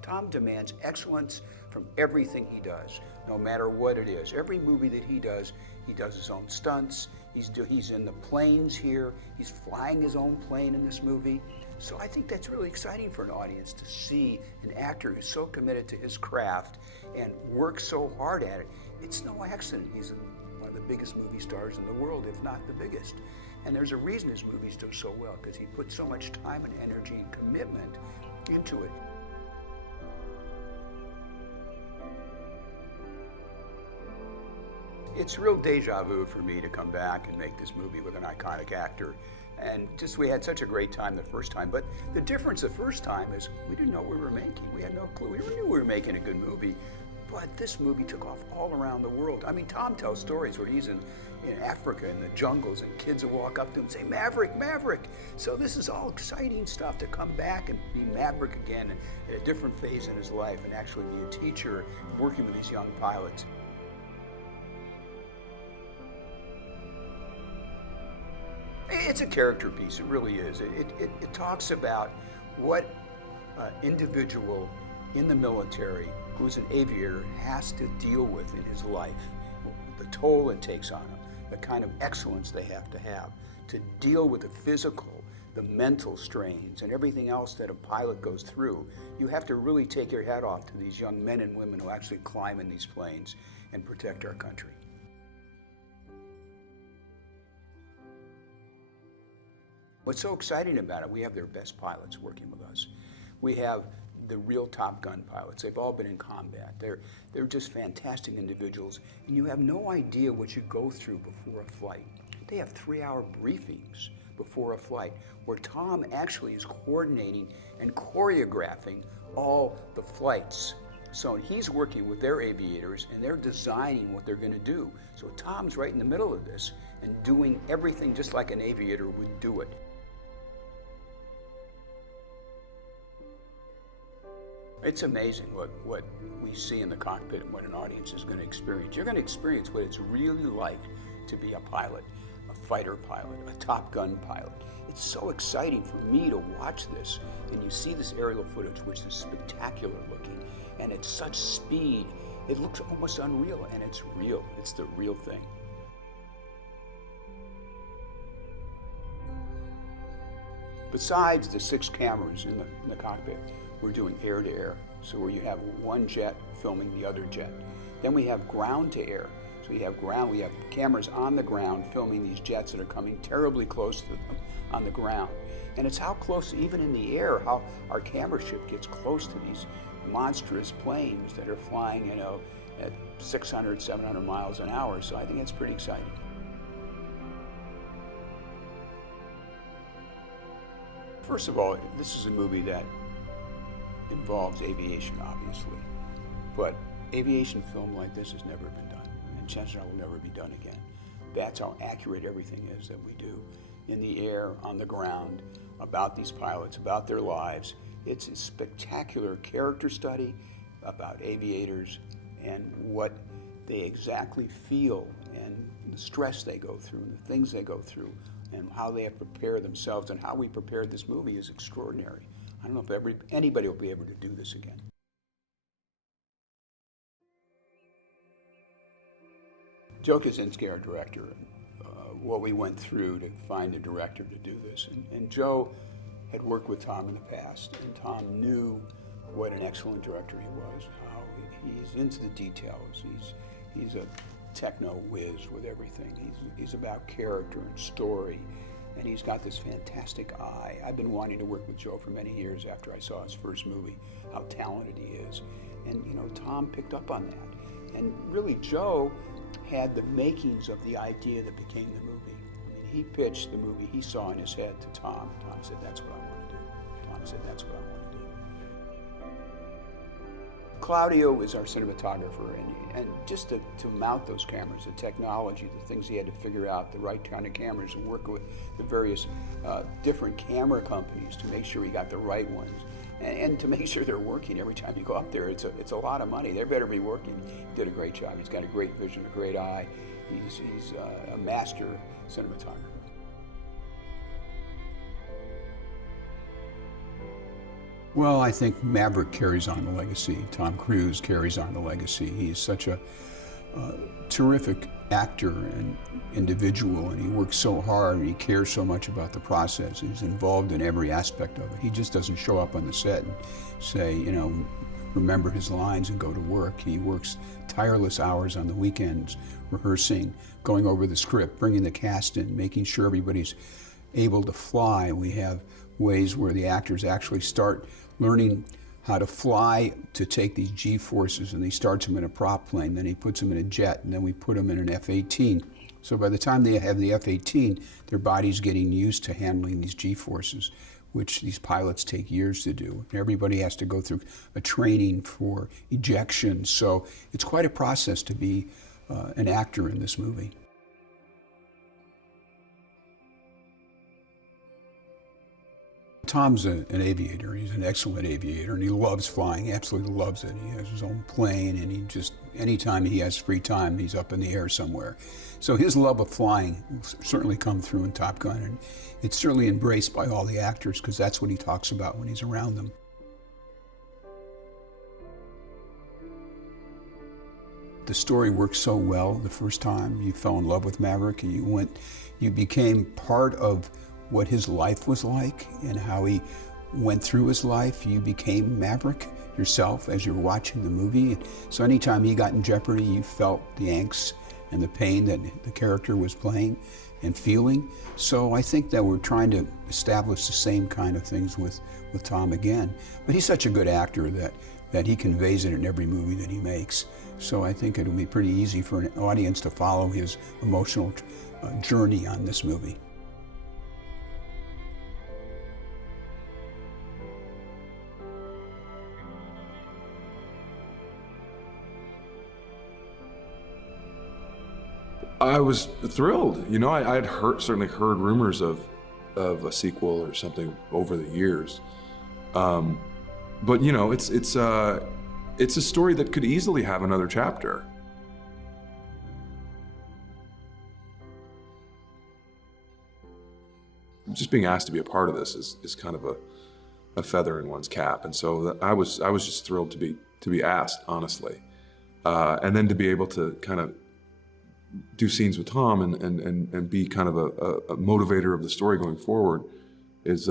Tom demands excellence from everything he does, no matter what it is. Every movie that he does his own stunts. He's in the planes here. He's flying his own plane in this movie. So I think that's really exciting for an audience to see an actor who's so committed to his craft and works so hard at it. It's no accident he's one of the biggest movie stars in the world, if not the biggest. And there's a reason his movies do so well, because he puts so much time and energy and commitment into it. It's real deja vu for me to come back and make this movie with an iconic actor. And just, we had such a great time the first time. But the difference the first time is we didn't know what we were making. We had no clue. We knew we were making a good movie. But this movie took off all around the world. I mean, Tom tells stories where he's in Africa in the jungles and kids will walk up to him and say, Maverick, Maverick. So this is all exciting stuff to come back and be Maverick again and at a different phase in his life and actually be a teacher working with these young pilots. It's a character piece, it really is. It talks about what individual in the military who's an aviator has to deal with in his life, the toll it takes on him, the kind of excellence they have to deal with the physical, the mental strains, and everything else that a pilot goes through. You have to really take your hat off to these young men and women who actually climb in these planes and protect our country. What's so exciting about it, we have their best pilots working with us. We have the real Top Gun pilots. They've all been in combat. They're just fantastic individuals, and you have no idea what you go through before a flight. They have 3-hour briefings before a flight where Tom actually is coordinating and choreographing all the flights. So he's working with their aviators and they're designing what they're going to do. So Tom's right in the middle of this and doing everything just like an aviator would do it. It's amazing what we see in the cockpit and what an audience is going to experience. You're going to experience what it's really like to be a pilot, a fighter pilot, a Top Gun pilot. It's so exciting for me to watch this, and you see this aerial footage, which is spectacular looking, and it's such speed. It looks almost unreal, and it's real. It's the real thing. Besides the 6 cameras in the cockpit, we're doing air-to-air, so where you have one jet filming the other jet. Then we have ground-to-air, so we have cameras on the ground filming these jets that are coming terribly close to them on the ground. And it's how close, even in the air, how our camera ship gets close to these monstrous planes that are flying, at 600, 700 miles an hour. So I think it's pretty exciting. First of all, this is a movie that involves aviation, obviously, but aviation film like this has never been done, and chances are it will never be done again. That's how accurate everything is that we do in the air, on the ground, about these pilots, about their lives. It's a spectacular character study about aviators and what they exactly feel and the stress they go through and the things they go through and how they have prepared themselves, and how we prepared this movie is extraordinary. I don't know if anybody will be able to do this again. Joe Kaczynski, our director, what we went through to find a director to do this. And Joe had worked with Tom in the past, and Tom knew what an excellent director he was, how he's into the details. He's a techno whiz with everything. He's about character and story. And he's got this fantastic eye. I've been wanting to work with Joe for many years after I saw his first movie, how talented he is. And Tom picked up on that. And really, Joe had the makings of the idea that became the movie. I mean, he pitched the movie he saw in his head to Tom, Tom said, "That's what I want to do." Tom said, "That's what I want to do." Claudio is our cinematographer, and just to mount those cameras, the technology, the things he had to figure out, the right kind of cameras, and work with the various different camera companies to make sure he got the right ones, and to make sure they're working every time you go up there. It's a lot of money. They better be working. He did a great job. He's got a great vision, a great eye. He's a master cinematographer. Well, I think Maverick carries on the legacy. Tom Cruise carries on the legacy. He's such a terrific actor and individual, and he works so hard, and he cares so much about the process. He's involved in every aspect of it. He just doesn't show up on the set and say, you know, remember his lines and go to work. He works tireless hours on the weekends, rehearsing, going over the script, bringing the cast in, making sure everybody's able to fly. We have ways where the actors actually start learning how to fly to take these G-forces, and he starts them in a prop plane, then he puts them in a jet, and then we put them in an F-18. So by the time they have the F-18, their body's getting used to handling these G-forces, which these pilots take years to do. Everybody has to go through a training for ejection, so it's quite a process to be an actor in this movie. Tom's an aviator. He's an excellent aviator, and he loves flying, absolutely loves it. He has his own plane, and he just, anytime he has free time, he's up in the air somewhere. So his love of flying will certainly come through in Top Gun, and it's certainly embraced by all the actors, because that's what he talks about when he's around them. The story worked so well the first time. You fell in love with Maverick, and you became part of what his life was like and how he went through his life. You became Maverick yourself as you were watching the movie. So anytime he got in jeopardy, you felt the angst and the pain that the character was playing and feeling. So I think that we're trying to establish the same kind of things with Tom again. But he's such a good actor that he conveys it in every movie that he makes. So I think it'll be pretty easy for an audience to follow his emotional journey on this movie. I was thrilled. You know, I had certainly heard rumors of a sequel or something over the years, but you know, it's a story that could easily have another chapter. Just being asked to be a part of this is kind of a feather in one's cap, and so I was just thrilled to be asked, honestly, and then to be able to kind of do scenes with Tom and be kind of a motivator of the story going forward is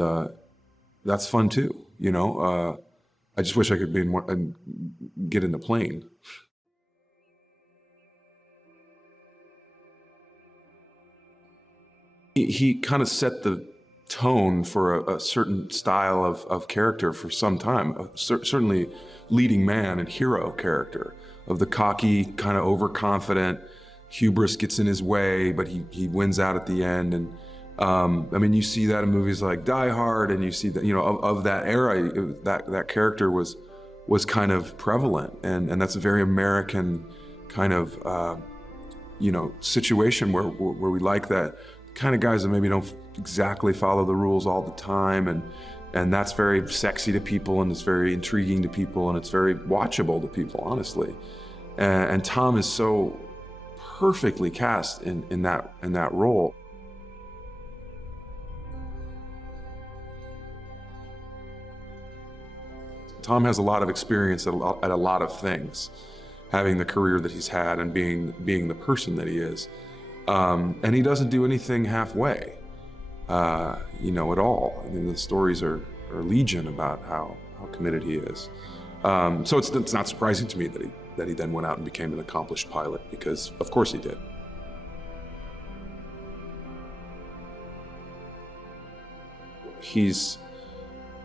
that's fun too. You know, I just wish I could be in more and get in the plane. He kind of set the tone for a certain style of character for some time. Certainly leading man and hero character of the cocky, kind of overconfident. Hubris gets in his way, but he wins out at the end. And I mean, you see that in movies like Die Hard, and you see that, you know, of that era, that character was kind of prevalent, and that's a very American kind of you know, situation where we like that kind of guys that maybe don't exactly follow the rules all the time, and that's very sexy to people, and it's very intriguing to people, and it's very watchable to people, honestly. And Tom is so perfectly cast in that role. Tom has a lot of experience at a lot of things, having the career that he's had and being the person that he is, and he doesn't do anything halfway, you know, at all. I mean, the stories are legion about how committed he is. So it's not surprising to me that he then went out and became an accomplished pilot, because of course he did. He's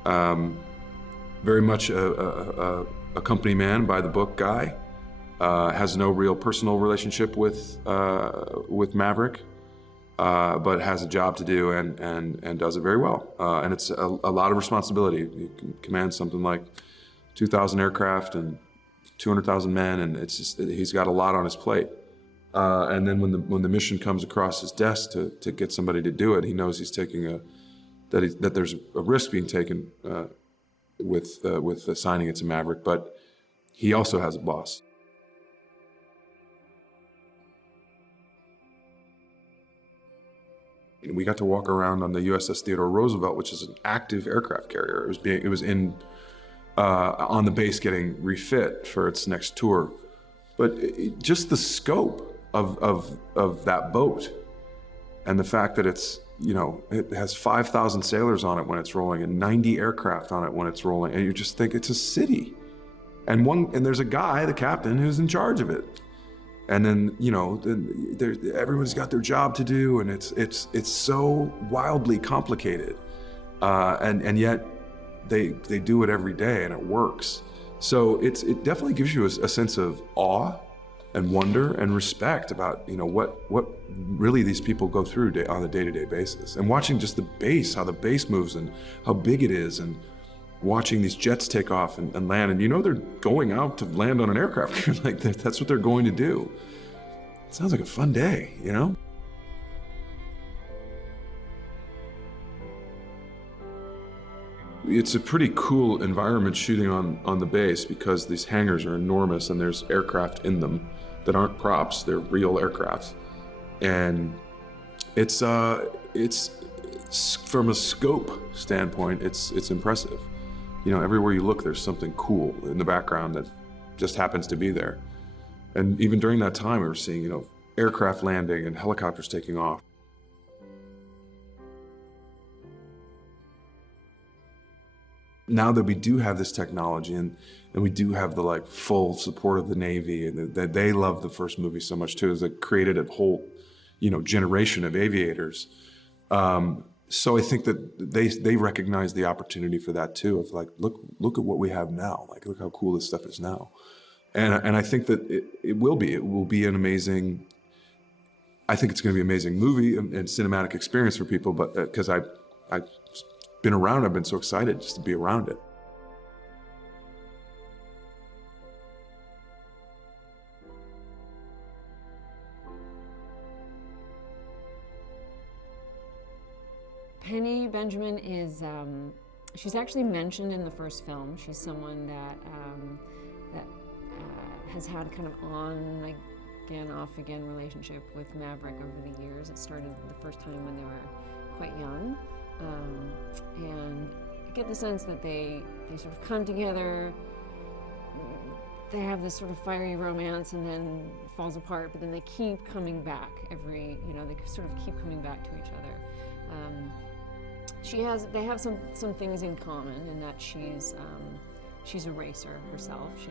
very much a company man, by the book guy, has no real personal relationship with Maverick, but has a job to do and does it very well. And it's a lot of responsibility. You can command something like 2,000 aircraft and 200,000 men, and it's just, he's got a lot on his plate. And then when the mission comes across his desk to get somebody to do it, he knows he's taking that there's a risk being taken with assigning it to Maverick, but he also has a boss. We got to walk around on the USS Theodore Roosevelt, which is an active aircraft carrier. It was on the base getting refit for its next tour. But just the scope of that boat and the fact that it has 5,000 sailors on it when it's rolling and 90 aircraft on it when it's rolling, and you just think it's a city. And there's a guy, the captain, who's in charge of it. And then, everyone's got their job to do, and it's so wildly complicated. And yet they do it every day and it works. So it definitely gives you a sense of awe and wonder and respect about, what really these people go through on a day-to-day basis. And watching just the base, how the base moves and how big it is, and watching these jets take off and land, and they're going out to land on an aircraft. Like that's what they're going to do. It sounds like a fun day, It's a pretty cool environment shooting on the base because these hangars are enormous and there's aircraft in them that aren't props, they're real aircraft. And it's from a scope standpoint, it's impressive. Everywhere you look, there's something cool in the background that just happens to be there. And even during that time, we were seeing, aircraft landing and helicopters taking off. Now that we do have this technology and we do have the full support of the Navy, and that they love the first movie so much too, is that created a whole, generation of aviators. So I think that they recognize the opportunity for that too, of look at what we have now, look how cool this stuff is now. And I think that it will be an amazing, I think it's going to be an amazing movie and cinematic experience for people, but because I've been around, I've been so excited just to be around it. Penny Benjamin is, she's actually mentioned in the first film. She's someone that has had kind of on-again, off-again relationship with Maverick over the years. It started the first time when they were quite young. And I get the sense that they sort of come together, they have this sort of fiery romance and then it falls apart, but then they keep coming back they sort of keep coming back to each other. They have some things in common in that she's a racer herself. She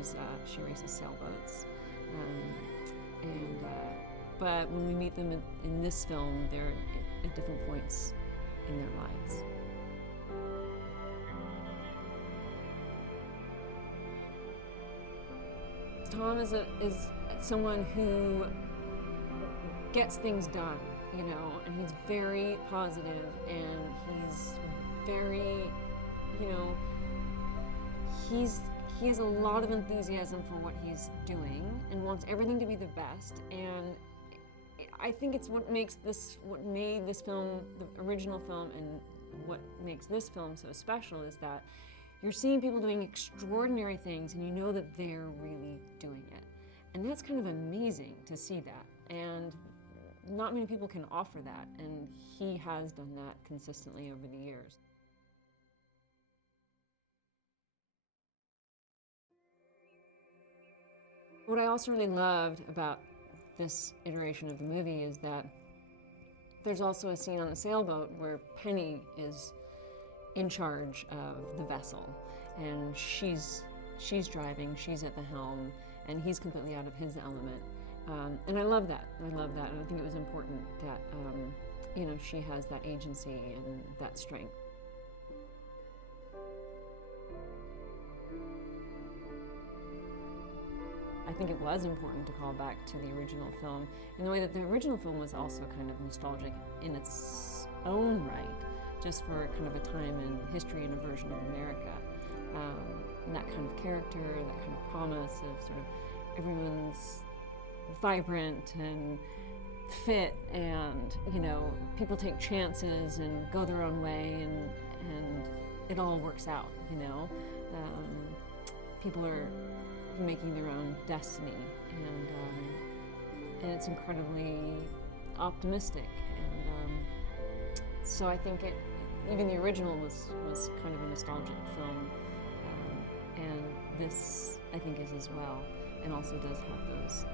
races sailboats, but when we meet them in this film, they're at different points in their lives. Tom is someone who gets things done, and he's very positive, and he's very, he has a lot of enthusiasm for what he's doing and wants everything to be the best. And I think it's what made this film, the original film, and what makes this film so special is that you're seeing people doing extraordinary things and you know that they're really doing it. And that's kind of amazing to see that. And not many people can offer that, and he has done that consistently over the years. What I also really loved about this iteration of the movie is that there's also a scene on the sailboat where Penny is in charge of the vessel, and she's driving, she's at the helm, and he's completely out of his element. And I love that. And I think it was important that she has that agency and that strength. I think it was important to call back to the original film in the way that the original film was also kind of nostalgic in its own right, just for kind of a time in history and a version of America. And that kind of character, that kind of promise of sort of everyone's vibrant and fit, and people take chances and go their own way, and it all works out. People are making their own destiny, and it's incredibly optimistic. And so I think even the original was kind of a nostalgic film, and this I think is as well, and also does have those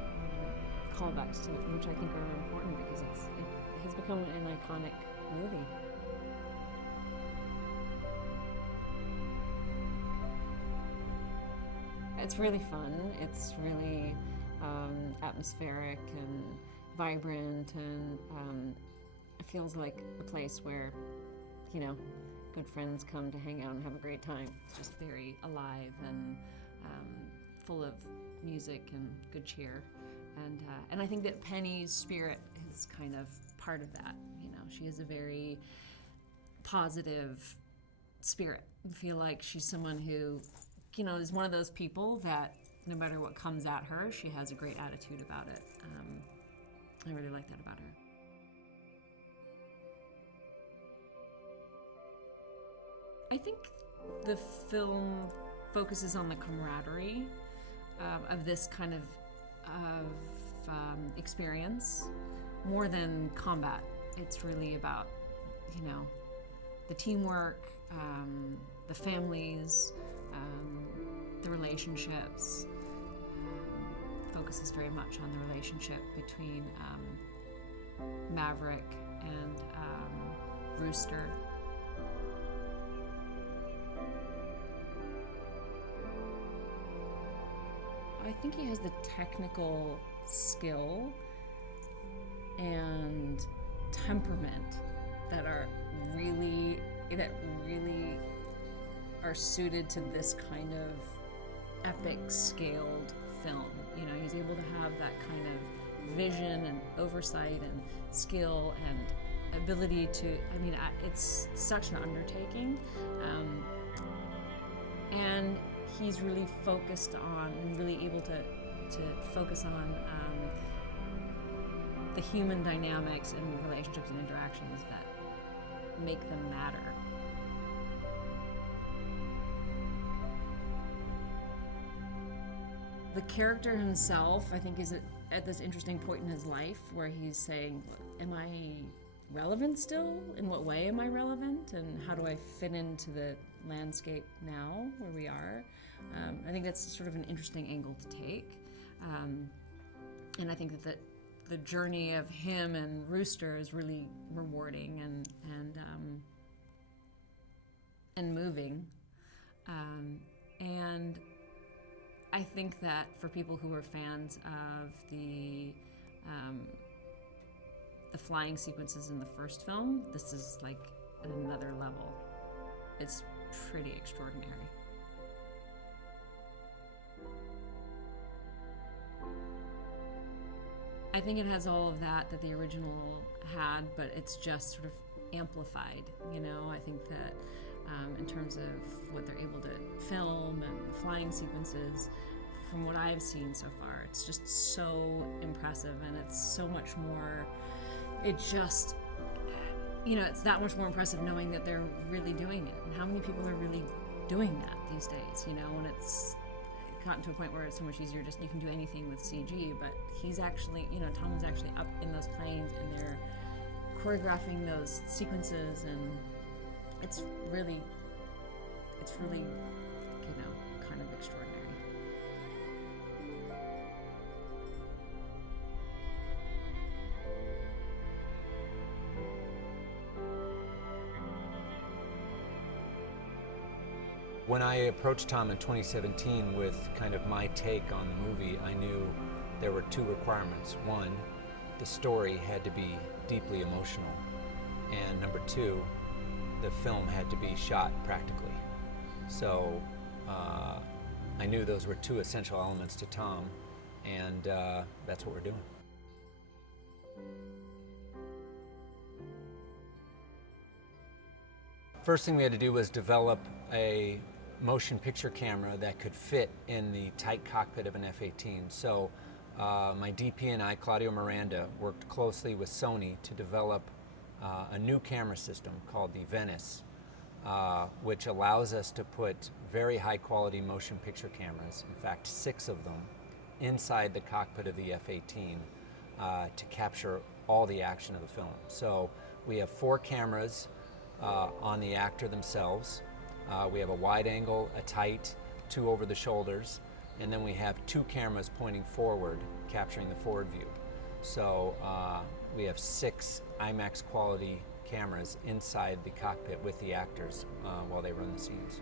callbacks to it, which I think are important because it has become an iconic movie. It's really fun. It's really atmospheric and vibrant, and it feels like a place where, good friends come to hang out and have a great time. It's just very alive and full of music and good cheer. And I think that Penny's spirit is kind of part of that. She is a very positive spirit. I feel like she's someone who, is one of those people that no matter what comes at her, she has a great attitude about it. I really like that about her. I think the film focuses on the camaraderie of this kind of experience more than combat. It's really about, the teamwork, the families, the relationships. Focuses very much on the relationship between Maverick and Rooster. I think he has the technical skill and temperament that really are suited to this kind of epic scaled film. He's able to have that kind of vision and oversight and skill and ability to, it's such an undertaking. And he's really focused on and really able to focus on the human dynamics and relationships and interactions that make them matter. The character himself, I think, is at this interesting point in his life where he's saying, am I relevant still? In what way am I relevant? And how do I fit into the landscape now where we are? I think that's sort of an interesting angle to take. And I think that the journey of him and Rooster is really rewarding and moving. And I think that for people who are fans of the flying sequences in the first film, this is like at another level. It's pretty extraordinary. I think it has all of that the original had, but it's just sort of amplified, I think that in terms of what they're able to film and the flying sequences, from what I've seen so far, it's just so impressive, and it's so much more, it's that much more impressive knowing that they're really doing it, and how many people are really doing that these days, when it's gotten to a point where it's so much easier, just you can do anything with CG, but he's actually, Tom is actually up in those planes and they're choreographing those sequences, and it's really, kind of extraordinary. When I approached Tom in 2017 with kind of my take on the movie, I knew there were two requirements. One, the story had to be deeply emotional, and number two, the film had to be shot practically. So I knew those were two essential elements to Tom, and that's what we're doing. First thing we had to do was develop a motion picture camera that could fit in the tight cockpit of an F-18. So my DP and I, Claudio Miranda, worked closely with Sony to develop a new camera system called the Venice, which allows us to put very high quality motion picture cameras, in fact 6 of them, inside the cockpit of the F-18 to capture all the action of the film. So we have 4 cameras on the actor themselves. We have a wide angle, a tight, 2 over the shoulders, and then we have 2 cameras pointing forward, capturing the forward view. So we have 6 IMAX quality cameras inside the cockpit with the actors while they run the scenes.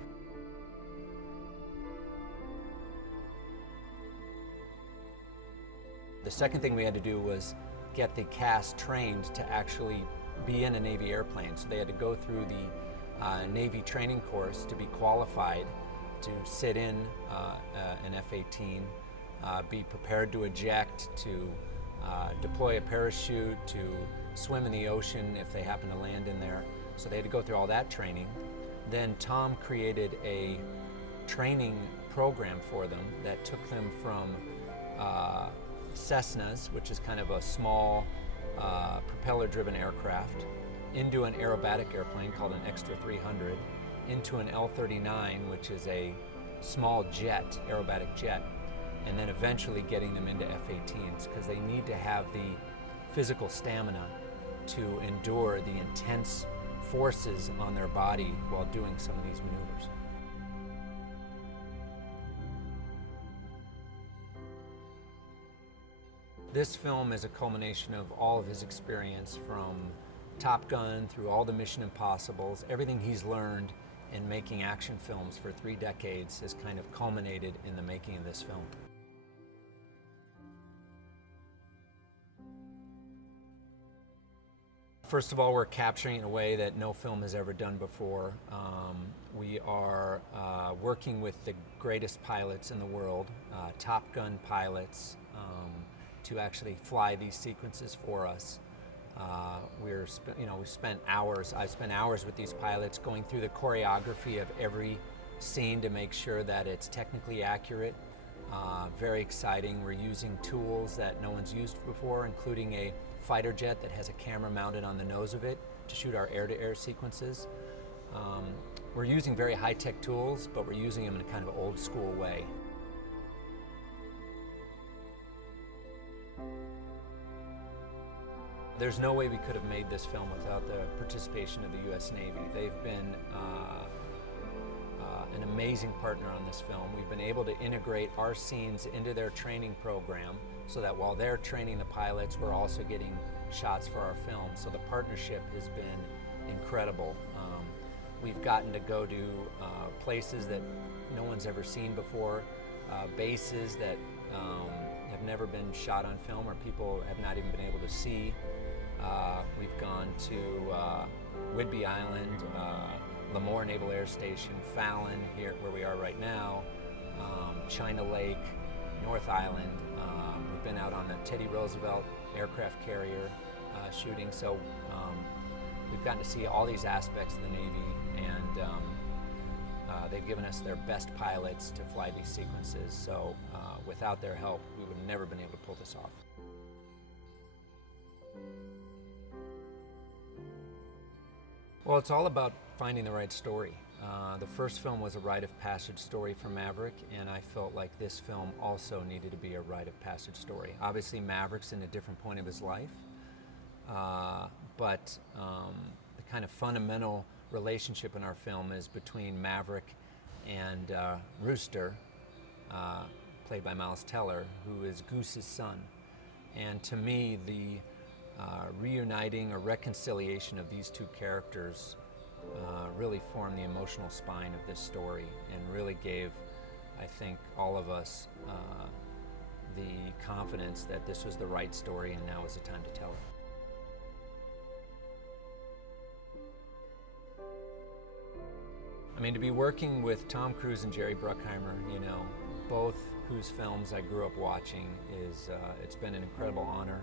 The second thing we had to do was get the cast trained to actually be in a Navy airplane. So they had to go through the Navy training course to be qualified to sit in an F-18, be prepared to eject, to deploy a parachute, to swim in the ocean if they happen to land in there. So they had to go through all that training. Then Tom created a training program for them that took them from Cessnas, which is kind of a small propeller-driven aircraft, into an aerobatic airplane called an Extra 300, into an L-39, which is a small jet, aerobatic jet, and then eventually getting them into F-18s because they need to have the physical stamina to endure the intense forces on their body while doing some of these maneuvers. This film is a culmination of all of his experience from Top Gun through all the Mission Impossibles. Everything he's learned in making action films for 3 decades has kind of culminated in the making of this film. First of all, we're capturing it in a way that no film has ever done before. We are working with the greatest pilots in the world, Top Gun pilots, to actually fly these sequences for us. I've spent hours with these pilots going through the choreography of every scene to make sure that it's technically accurate. Very exciting. We're using tools that no one's used before, including a fighter jet that has a camera mounted on the nose of it to shoot our air-to-air sequences. We're using very high-tech tools, but we're using them in a kind of old-school way. There's no way we could have made this film without the participation of the U.S. Navy. They've been an amazing partner on this film. We've been able to integrate our scenes into their training program so that while they're training the pilots, we're also getting shots for our film. So the partnership has been incredible. We've gotten to go to places that no one's ever seen before, bases that have never been shot on film or people have not even been able to see. We've gone to Whidbey Island, Lemoore Naval Air Station, Fallon, here where we are right now, China Lake, North Island. We've been out on the Teddy Roosevelt aircraft carrier shooting, so we've gotten to see all these aspects of the Navy, and they've given us their best pilots to fly these sequences, so without their help, we would have never been able to pull this off. Well, it's all about finding the right story. The first film was a rite of passage story for Maverick, and I felt like this film also needed to be a rite of passage story. Obviously, Maverick's in a different point of his life, but the kind of fundamental relationship in our film is between Maverick and Rooster, played by Miles Teller, who is Goose's son. And to me, the reuniting or reconciliation of these 2 characters really formed the emotional spine of this story and really gave, I think, all of us the confidence that this was the right story and now is the time to tell it. I mean, to be working with Tom Cruise and Jerry Bruckheimer, you know, both whose films I grew up watching. It's been an incredible honor.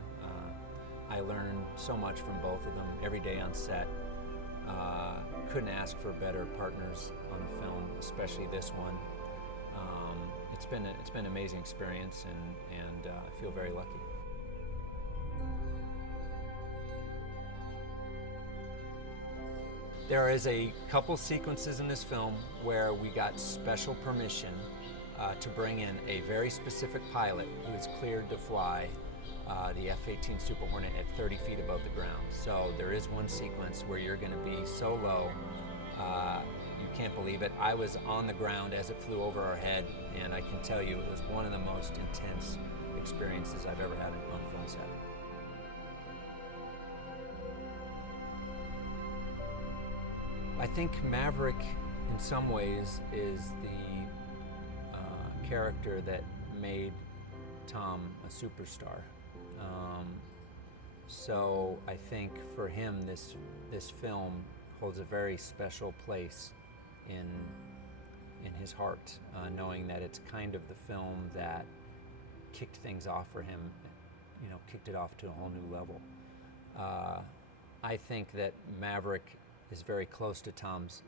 I learned so much from both of them every day on set. Couldn't ask for better partners on a film, especially this one. It's been an amazing experience, and I feel very lucky. There is a couple sequences in this film where we got special permission to bring in a very specific pilot who is cleared to fly the F-18 Super Hornet at 30 feet above the ground. So there is one sequence where you're going to be so low, you can't believe it. I was on the ground as it flew over our head, and I can tell you it was one of the most intense experiences I've ever had on a film set. I think Maverick, in some ways, is the character that made Tom a superstar. So I think for him, this film holds a very special place in his heart, knowing that it's kind of the film that kicked things off for him, kicked it off to a whole new level. I think that Maverick is very close to Tom's.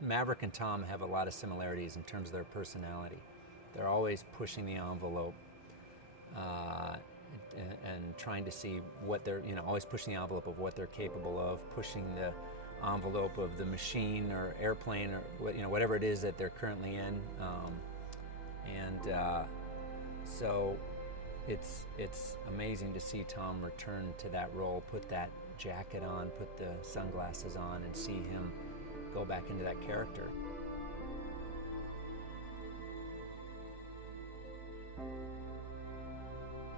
Maverick and Tom have a lot of similarities in terms of their personality. They're always pushing the envelope and trying to see what they're, always pushing the envelope of what they're capable of, pushing the envelope of the machine or airplane or whatever it is that they're currently in. So it's amazing to see Tom return to that role, put that jacket on, put the sunglasses on, and see him go back into that character.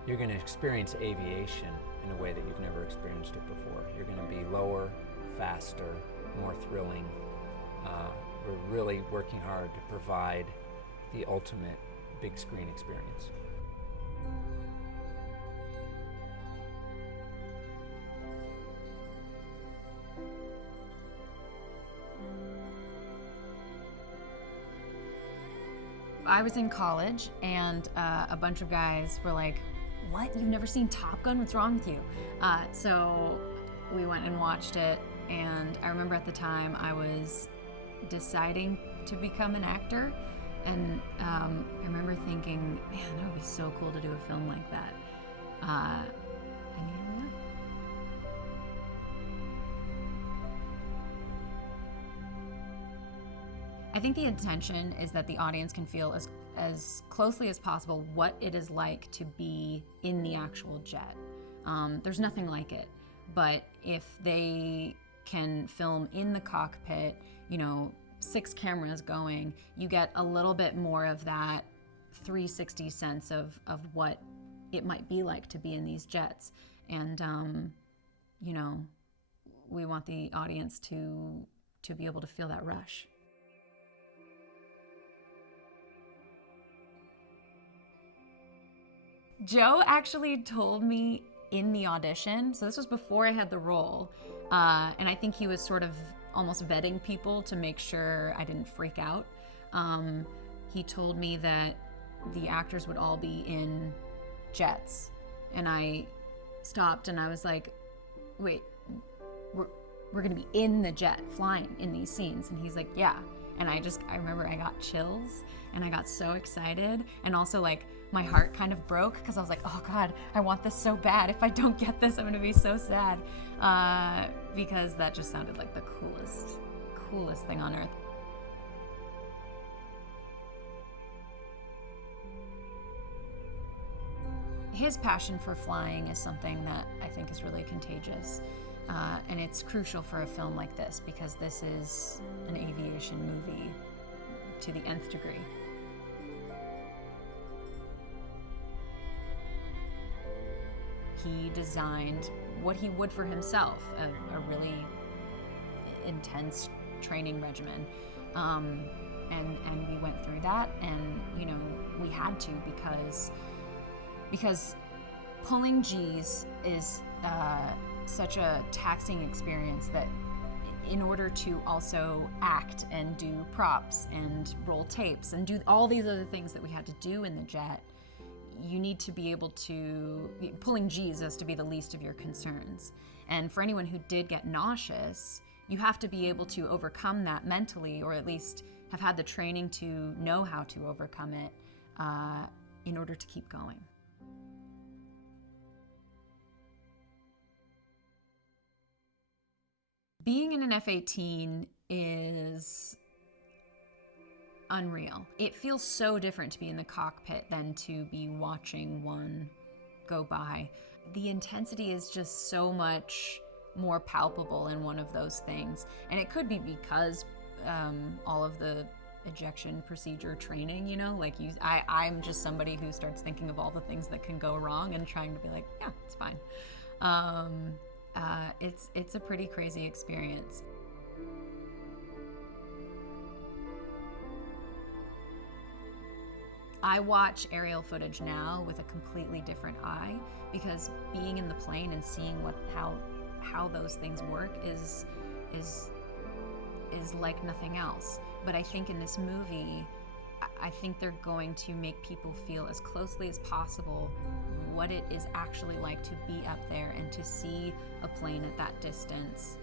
You're going to experience aviation in a way that you've never experienced it before. You're going to be lower, faster, more thrilling. We're really working hard to provide the ultimate big screen experience. I was in college, and a bunch of guys were like, "What? You've never seen Top Gun? What's wrong with you?" So we went and watched it, and I remember at the time I was deciding to become an actor, and I remember thinking, man, that would be so cool to do a film like that. And here we are. I think the intention is that the audience can feel as closely as possible what it is like to be in the actual jet. There's nothing like it, but if they can film in the cockpit, 6 cameras going, you get a little bit more of that 360 sense of what it might be like to be in these jets. And, we want the audience to be able to feel that rush. Joe actually told me in the audition, so this was before I had the role, and I think he was sort of almost vetting people to make sure I didn't freak out. He told me that the actors would all be in jets, and I stopped and I was like, wait, we're gonna be in the jet flying in these scenes? And he's like, yeah. And I remember I got chills and I got so excited, and also my heart kind of broke because I was like, oh God, I want this so bad. If I don't get this, I'm gonna be so sad, because that just sounded like the coolest thing on earth. His passion for flying is something that I think is really contagious, and it's crucial for a film like this because this is an aviation movie to the nth degree. He designed what he would for himself, a really intense training regimen. And we went through that, and we had to because pulling G's is such a taxing experience that in order to also act and do props and roll tapes and do all these other things that we had to do in the jet, you need to be able to, pulling G's has to be the least of your concerns. And for anyone who did get nauseous, you have to be able to overcome that mentally, or at least have had the training to know how to overcome it in order to keep going. Being in an F-18 is unreal. It feels so different to be in the cockpit than to be watching one go by. The intensity is just so much more palpable in one of those things. And it could be because all of the ejection procedure training, you know, like I'm just somebody who starts thinking of all the things that can go wrong and trying to be like, yeah, it's fine. It's a pretty crazy experience. I watch aerial footage now with a completely different eye, because being in the plane and seeing how those things work is like nothing else. But I think in this movie, I think they're going to make people feel as closely as possible what it is actually like to be up there and to see a plane at that distance.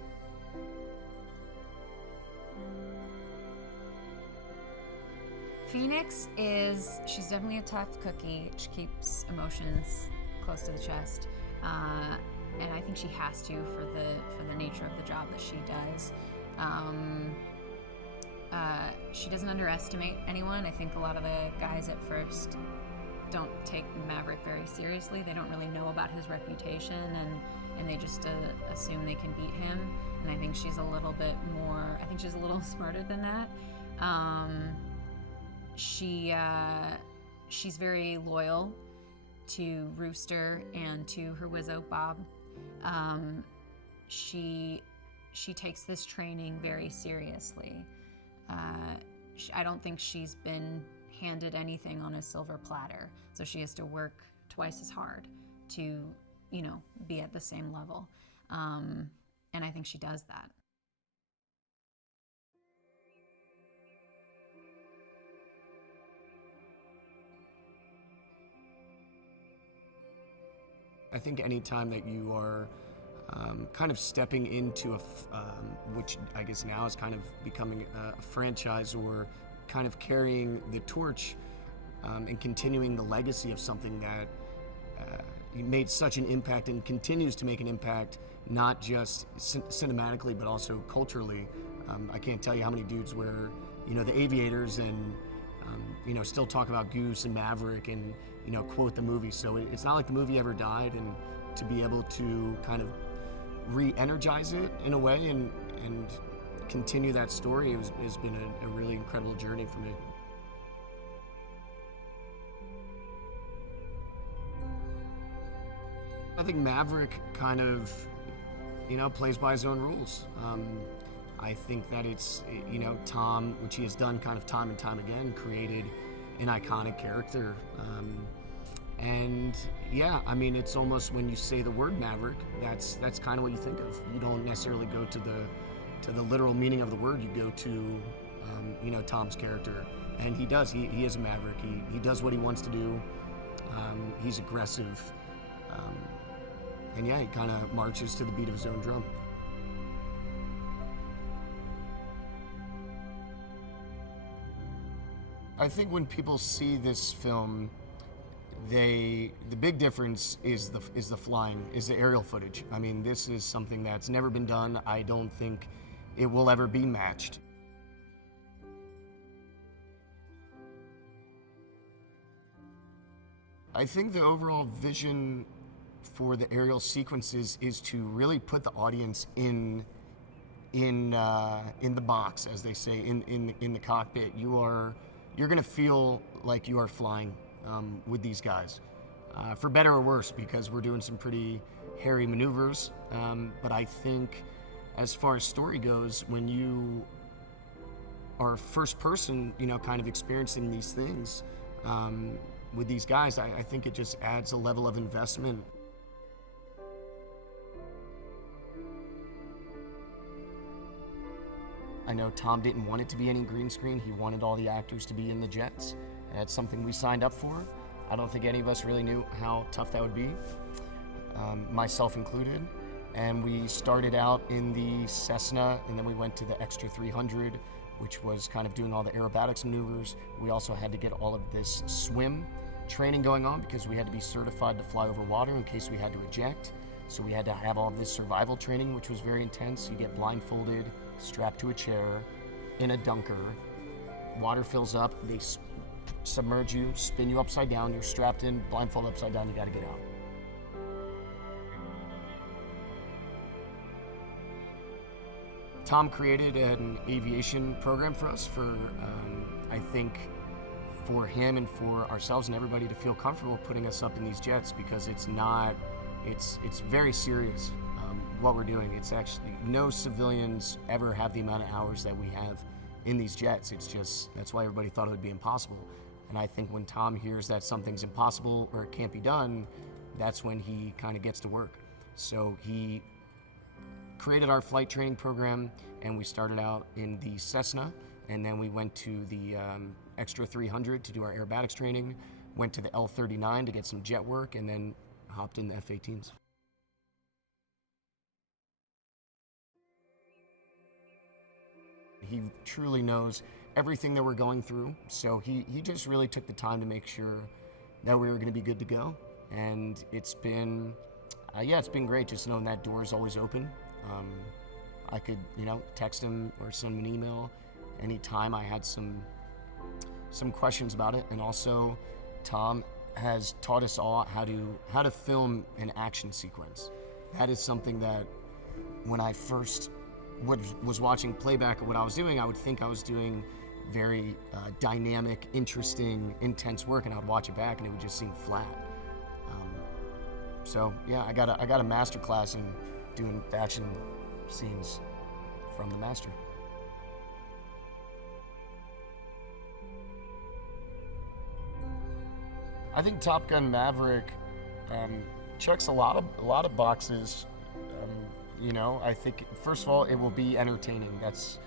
Phoenix she's definitely a tough cookie. She keeps emotions close to the chest. And I think she has to for the nature of the job that she does. She doesn't underestimate anyone. I think a lot of the guys at first don't take Maverick very seriously. They don't really know about his reputation, and they just assume they can beat him. And I think she's a little bit more, I think she's a little smarter than that. She's very loyal to Rooster and to her Wizzo Bob. She takes this training very seriously. I don't think she's been handed anything on a silver platter, so she has to work twice as hard to, be at the same level. And I think she does that. I think any time that you are kind of stepping into which I guess now is kind of becoming a franchise, or kind of carrying the torch and continuing the legacy of something that made such an impact and continues to make an impact, not just cinematically but also culturally. I can't tell you how many dudes where the Aviators and still talk about Goose and Maverick and quote the movie. So it's not like the movie ever died, and to be able to kind of re-energize it in a way and continue that story has been a really incredible journey for me. I think Maverick kind of plays by his own rules. I think that it's Tom, which he has done kind of time and time again, created an iconic character. And yeah, I mean, it's almost, when you say the word Maverick, that's kind of what you think of. You don't necessarily go to the literal meaning of the word. You go to Tom's character, and he does. He is a Maverick. He does what he wants to do. He's aggressive, and yeah, he kind of marches to the beat of his own drum. I think when people see this film, the big difference is the flying, is the aerial footage. I mean, this is something that's never been done. I don't think it will ever be matched. I think the overall vision for the aerial sequences is to really put the audience in the box, as they say, in the cockpit. You're going to feel like you are flying with these guys, for better or worse, because we're doing some pretty hairy maneuvers. But I think, as far as story goes, when you are first person, kind of experiencing these things with these guys, I think it just adds a level of investment. I know Tom didn't want it to be any green screen. He wanted all the actors to be in the jets, and that's something we signed up for. I don't think any of us really knew how tough that would be, myself included. And we started out in the Cessna, and then we went to the Extra 300, which was kind of doing all the aerobatics maneuvers. We also had to get all of this swim training going on because we had to be certified to fly over water in case we had to eject. So we had to have all of this survival training, which was very intense. You get blindfolded, strapped to a chair, in a dunker. Water fills up, they submerge you, spin you upside down, you're strapped in, blindfolded upside down, you gotta get out. Tom created an aviation program for us for, I think, for him and for ourselves and everybody to feel comfortable putting us up in these jets, because it's very serious what we're doing. It's actually, no civilians ever have the amount of hours that we have in these jets. It's just, that's why everybody thought it would be impossible. And I think when Tom hears that something's impossible or it can't be done, that's when he kind of gets to work. So he created our flight training program, and we started out in the Cessna, and then we went to the Extra 300 to do our aerobatics training, went to the L-39 to get some jet work, and then hopped in the F-18s. He truly knows everything that we're going through, so he just really took the time to make sure that we were going to be good to go. And it's been, it's been great just knowing that door is always open. I could, text him or send him an email anytime I had some questions about it. And also, Tom has taught us all how to film an action sequence. That is something that when I first was watching playback of what I was doing, I would think I was doing very dynamic, interesting, intense work, and I would watch it back and it would just seem flat. So yeah, I got a master class in doing action scenes from the master. I think Top Gun Maverick checks a lot of boxes. I think first of all, it will be entertaining. That's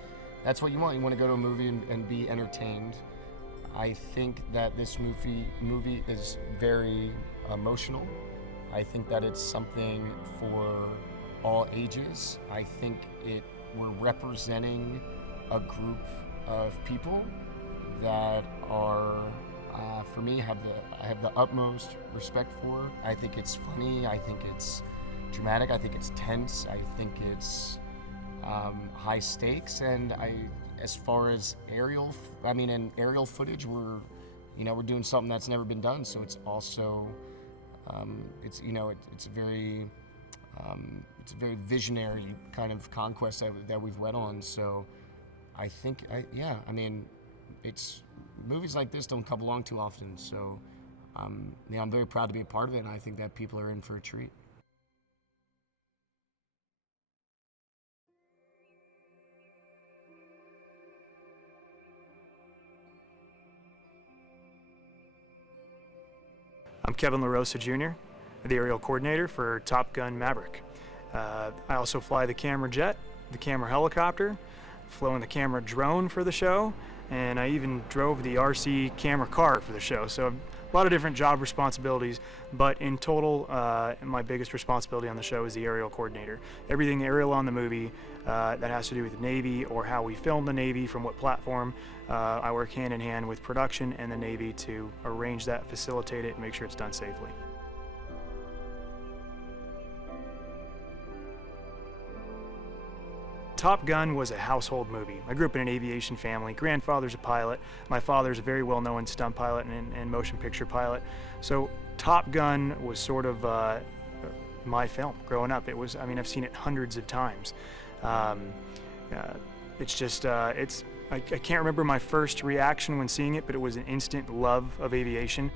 what you want. You want to go to a movie and be entertained. I think that this movie is very emotional. I think that it's something for all ages. I think we're representing a group of people that are, for me, I have the utmost respect for. I think it's funny. I think it's dramatic. I think it's tense. I think it's high stakes. And as far as aerial footage, we're doing something that's never been done. So it's also, it's a very visionary kind of conquest that we've went on. So I think, it's movies like this don't come along too often. So I'm very proud to be a part of it, and I think that people are in for a treat. I'm Kevin LaRosa Jr., the aerial coordinator for Top Gun Maverick. I also fly the camera jet, the camera helicopter, flown the camera drone for the show, and I even drove the RC camera car for the show. So a lot of different job responsibilities, but in total, my biggest responsibility on the show is the aerial coordinator. Everything aerial on the movie that has to do with the Navy or how we film the Navy, from what platform, I work hand in hand with production and the Navy to arrange that, facilitate it, and make sure it's done safely. Top Gun was a household movie. I grew up in an aviation family. Grandfather's a pilot. My father's a very well-known stunt pilot and motion picture pilot. So Top Gun was sort of my film growing up. It was, I've seen it hundreds of times. It's just, I can't remember my first reaction when seeing it, but it was an instant love of aviation.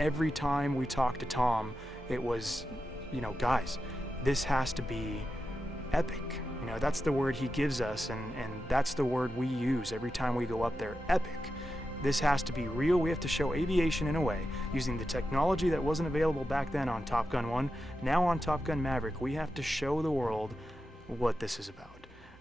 Every time we talked to Tom, it was, guys, this has to be epic. That's the word he gives us, and that's the word we use every time we go up there, epic. This has to be real. We have to show aviation in a way, using the technology that wasn't available back then on Top Gun 1, now on Top Gun Maverick. We have to show the world what this is about.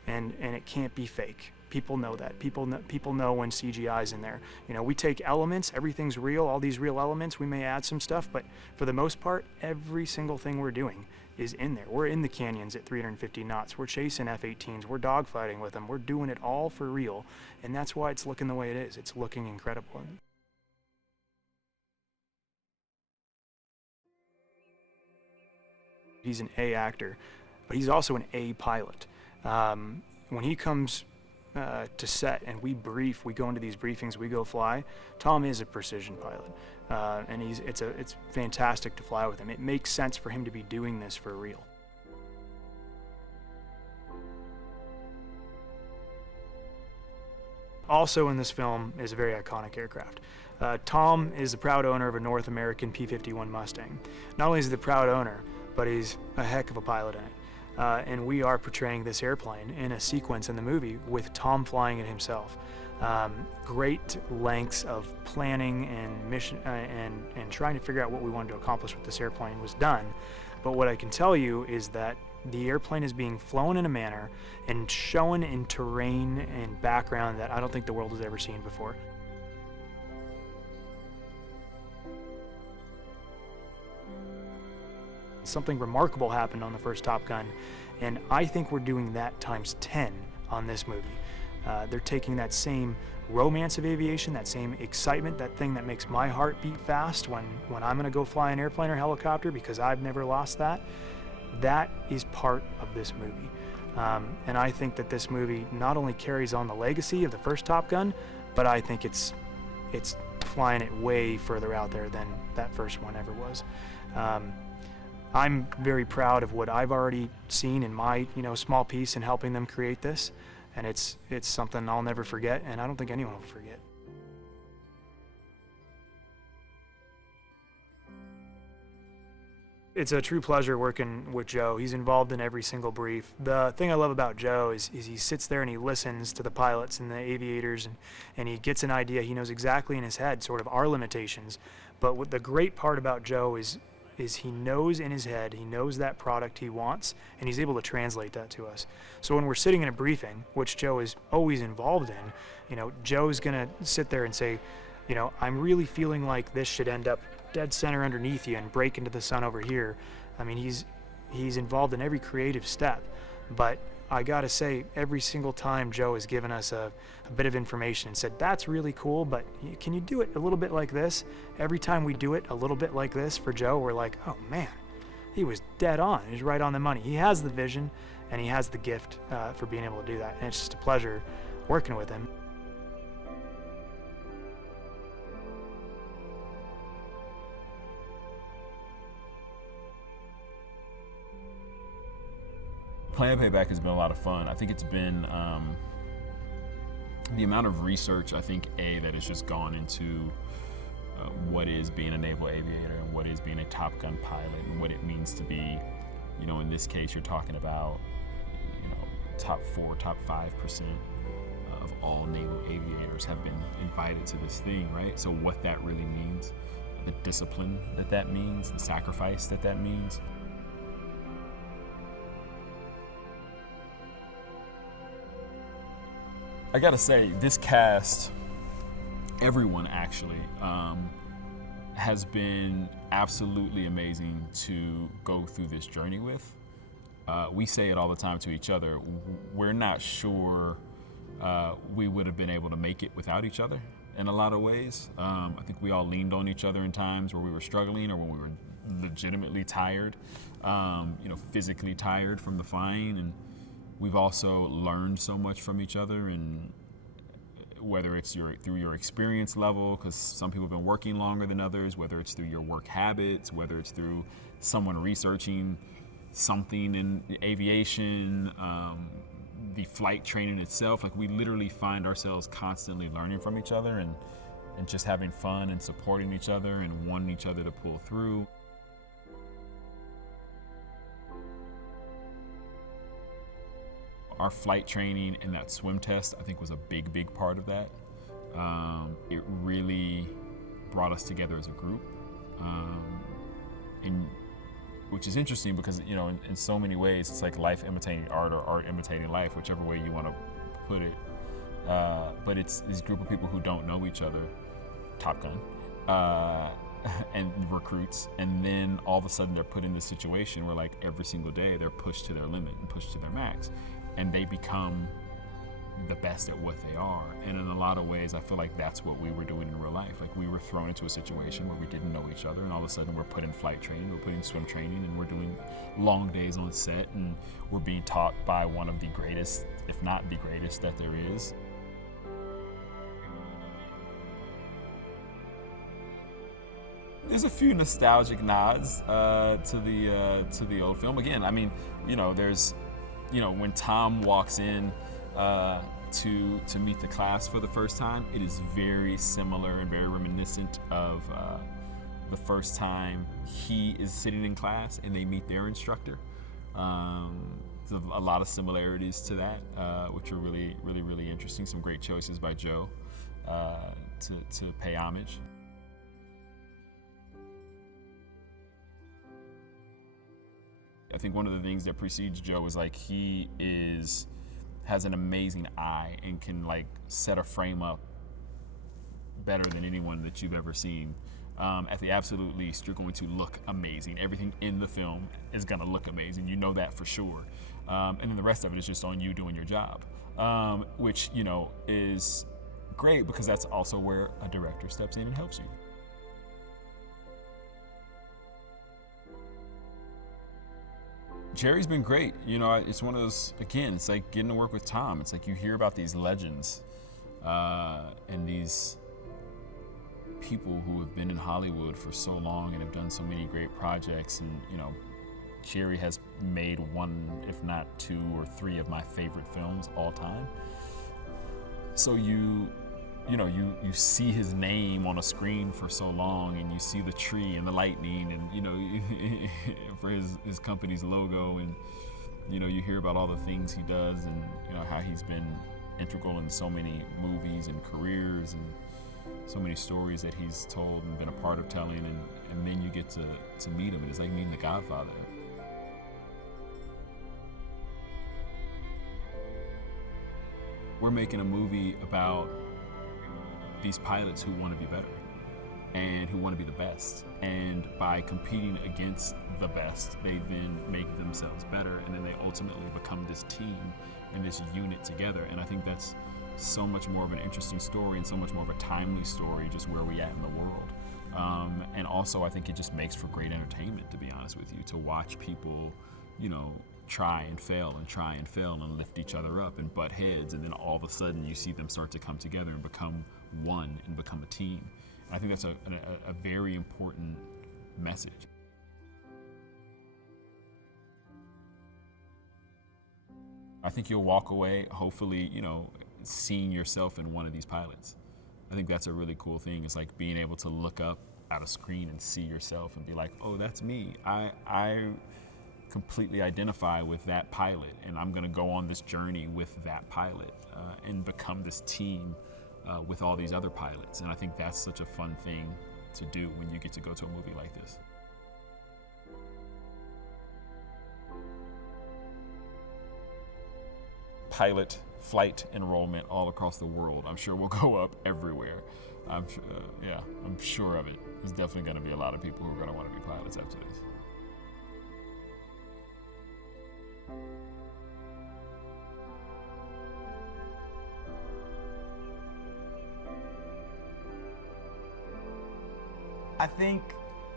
And it can't be fake. People know that. People know when CGI's in there. You know, we take elements, everything's real, all these real elements, we may add some stuff, but for the most part, every single thing we're doing is in there. We're in the canyons at 350 knots. We're chasing F-18s. We're dogfighting with them. We're doing it all for real. And that's why it's looking the way it is. It's looking incredible. He's an A actor, but he's also an A pilot. When he comes to set and we brief, we go into these briefings, we go fly, Tom is a precision pilot. And it's fantastic to fly with him. It makes sense for him to be doing this for real. Also in this film is a very iconic aircraft. Tom is the proud owner of a North American P-51 Mustang. Not only is he the proud owner, but he's a heck of a pilot in it. And we are portraying this airplane in a sequence in the movie with Tom flying it himself. Great lengths of planning and mission and trying to figure out what we wanted to accomplish with this airplane was done. But what I can tell you is that the airplane is being flown in a manner and shown in terrain and background that I don't think the world has ever seen before. Something remarkable happened on the first Top Gun, and I think we're doing that times 10 on this movie. They're taking that same romance of aviation, that same excitement, that thing that makes my heart beat fast when I'm gonna go fly an airplane or helicopter, because I've never lost that. That is part of this movie. And I think that this movie not only carries on the legacy of the first Top Gun, but I think it's flying it way further out there than that first one ever was. I'm very proud of what I've already seen in my small piece in helping them create this, and it's something I'll never forget, and I don't think anyone will forget. It's a true pleasure working with Joe. He's involved in every single brief. The thing I love about Joe is he sits there and he listens to the pilots and the aviators, and he gets an idea. He knows exactly in his head sort of our limitations, but what the great part about Joe is he knows in his head, he knows that product he wants, and he's able to translate that to us. So when we're sitting in a briefing, which Joe is always involved in, Joe's gonna sit there and say, I'm really feeling like this should end up dead center underneath you and break into the sun over here. I mean, he's involved in every creative step, but I gotta say, every single time Joe has given us a bit of information and said, that's really cool, but can you do it a little bit like this? Every time we do it a little bit like this for Joe, we're like, oh man, he was dead on. He's right on the money. He has the vision and he has the gift for being able to do that. And it's just a pleasure working with him. Plan Payback has been a lot of fun. I think it's been the amount of research, I think, that has just gone into what is being a naval aviator and what is being a Top Gun pilot and what it means to be, in this case, you're talking about, top 4, top 5% of all naval aviators have been invited to this thing, right? So what that really means, the discipline that means, the sacrifice that means. I gotta say, this cast, everyone actually, has been absolutely amazing to go through this journey with. We say it all the time to each other. We're not sure we would have been able to make it without each other in a lot of ways. I think we all leaned on each other in times where we were struggling or when we were legitimately tired, physically tired from the flying. And we've also learned so much from each other, and whether it's through your experience level, because some people have been working longer than others, whether it's through your work habits, whether it's through someone researching something in aviation, the flight training itself. Like, we literally find ourselves constantly learning from each other and just having fun and supporting each other and wanting each other to pull through. Our flight training and that swim test, I think, was a big part of that. It really brought us together as a group, which is interesting because, you know, in so many ways, it's like life imitating art or art imitating life, whichever way you want to put it. But it's this group of people who don't know each other, Top Gun, and recruits, and then all of a sudden they're put in this situation where, like, every single day they're pushed to their limit and pushed to their max, and they become the best at what they are. And in a lot of ways, I feel like that's what we were doing in real life. Like, we were thrown into a situation where we didn't know each other, and all of a sudden we're put in flight training, we're put in swim training, and we're doing long days on set, and we're being taught by one of the greatest, if not the greatest, that there is. There's a few nostalgic nods to the old film. Again, I mean, you know, there's, you know, when Tom walks in to meet the class for the first time, it is very similar and very reminiscent of the first time he is sitting in class and they meet their instructor. There's a lot of similarities to that, which are really, really, really interesting. Some great choices by Joe to pay homage. I think one of the things that precedes Joe is, like, he has an amazing eye and can, like, set a frame up better than anyone that you've ever seen. At the absolute least, you're going to look amazing. Everything in the film is going to look amazing. You know that for sure. And then the rest of it is just on you doing your job, which, you know, is great because that's also where a director steps in and helps you. Jerry's been great. You know, it's one of those, again, it's like getting to work with Tom. It's like you hear about these legends and these people who have been in Hollywood for so long and have done so many great projects. And, you know, Jerry has made one, if not two or three of my favorite films all time. So you see his name on a screen for so long, and you see the tree and the lightning, and, you know, for his company's logo, and, you know, you hear about all the things he does, and, you know, how he's been integral in so many movies and careers, and so many stories that he's told and been a part of telling, and then you get to meet him, and it's like meeting the Godfather. We're making a movie about these pilots who want to be better and who want to be the best. And by competing against the best, they then make themselves better, and then they ultimately become this team and this unit together. And I think that's so much more of an interesting story and so much more of a timely story, just where we at in the world. And also, I think it just makes for great entertainment, to be honest with you, to watch people, you know, try and fail and lift each other up and butt heads, and then all of a sudden you see them start to come together and become one and become a team. And I think that's a very important message. I think you'll walk away, hopefully, you know, seeing yourself in one of these pilots. I think that's a really cool thing. It's like being able to look up at a screen and see yourself and be like, oh, that's me. I completely identify with that pilot, and I'm gonna go on this journey with that pilot and become this team with all these other pilots. And I think that's such a fun thing to do when you get to go to a movie like this. Pilot flight enrollment all across the world, I'm sure, will go up everywhere. I'm sure of it. There's definitely gonna be a lot of people who are gonna want to be pilots after this. I think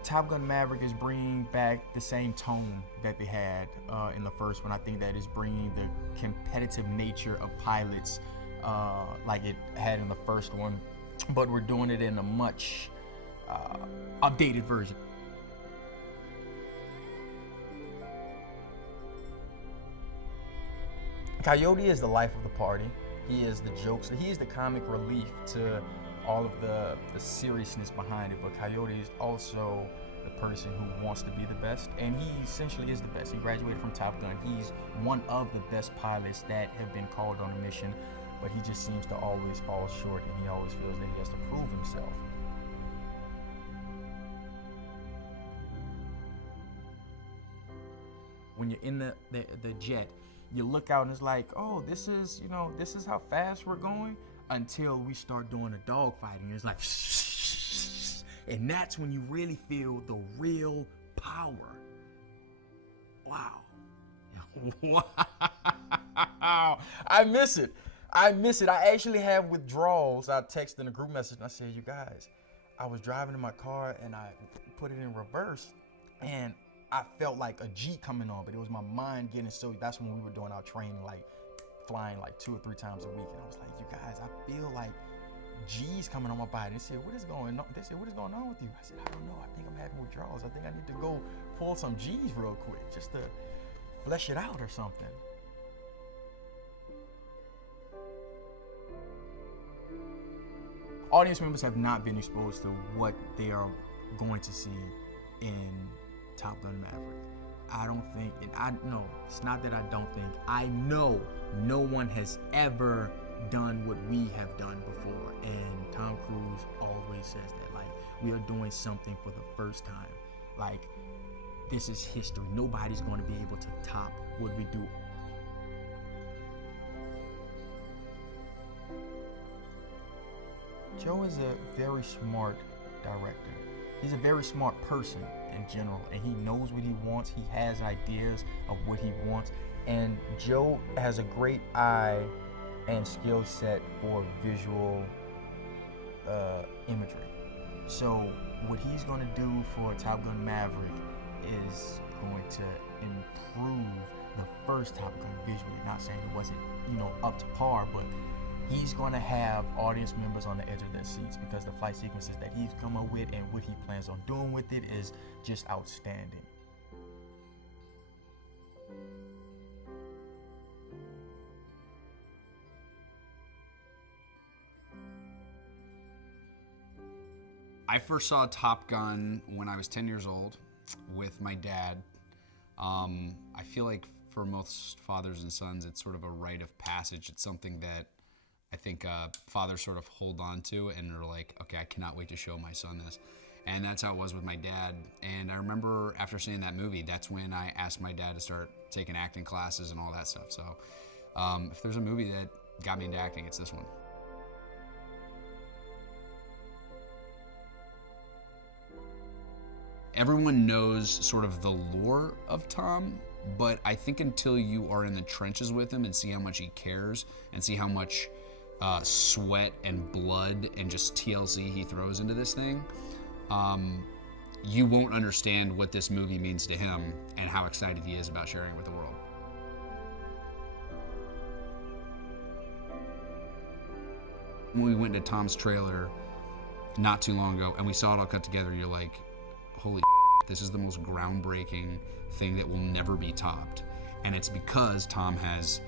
Top Gun Maverick is bringing back the same tone that they had in the first one. I think that is bringing the competitive nature of pilots like it had in the first one, but we're doing it in a much updated version. Coyote is the life of the party. He is the jokester. He is the comic relief to all of the seriousness behind it, but Coyote is also the person who wants to be the best, and he essentially is the best. He graduated from Top Gun. He's one of the best pilots that have been called on a mission. but he just seems to always fall short, and he always feels that he has to prove himself. When you're in the jet, you look out and it's like, oh, this is how fast we're going, until we start doing the dog fighting. It's like, and that's when you really feel the real power. Wow. Wow. I miss it. I actually have withdrawals. I texted in a group message and I said, you guys, I was driving in my car and I put it in reverse and I felt like a G coming on, but it was my mind getting so. That's when we were doing our training, like flying like 2 or 3 times a week. And I was like, you guys, I feel like G's coming on my body. They said, what is going on? They said, what is going on with you? I said, I don't know. I think I'm having withdrawals. I think I need to go pull some G's real quick just to flesh it out or something. Audience members have not been exposed to what they are going to see in Top Gun Maverick. I don't think, it's not that I don't think, I know no one has ever done what we have done before. And Tom Cruise always says that, like, we are doing something for the first time. Like, this is history. Nobody's going to be able to top what we do. Joe is a very smart director. He's a very smart person in general, and he knows what he wants. He has ideas of what he wants, and Joe has a great eye and skill set for visual imagery. So what he's going to do for Top Gun Maverick is going to improve the first Top Gun visually. Not saying it wasn't, up to par, but he's going to have audience members on the edge of their seats because the flight sequences that he's come up with and what he plans on doing with it is just outstanding. I first saw Top Gun when I was 10 years old with my dad. I feel like for most fathers and sons, it's sort of a rite of passage. It's something that I think fathers sort of hold on to and are like, okay, I cannot wait to show my son this. And that's how it was with my dad. And I remember after seeing that movie, that's when I asked my dad to start taking acting classes and all that stuff. So if there's a movie that got me into acting, it's this one. Everyone knows sort of the lore of Tom, but I think until you are in the trenches with him and see how much he cares and see how much sweat and blood and just TLC he throws into this thing, you won't understand what this movie means to him and how excited he is about sharing it with the world. When we went to Tom's trailer not too long ago and we saw it all cut together, you're like, holy this is the most groundbreaking thing that will never be topped. And it's because Tom has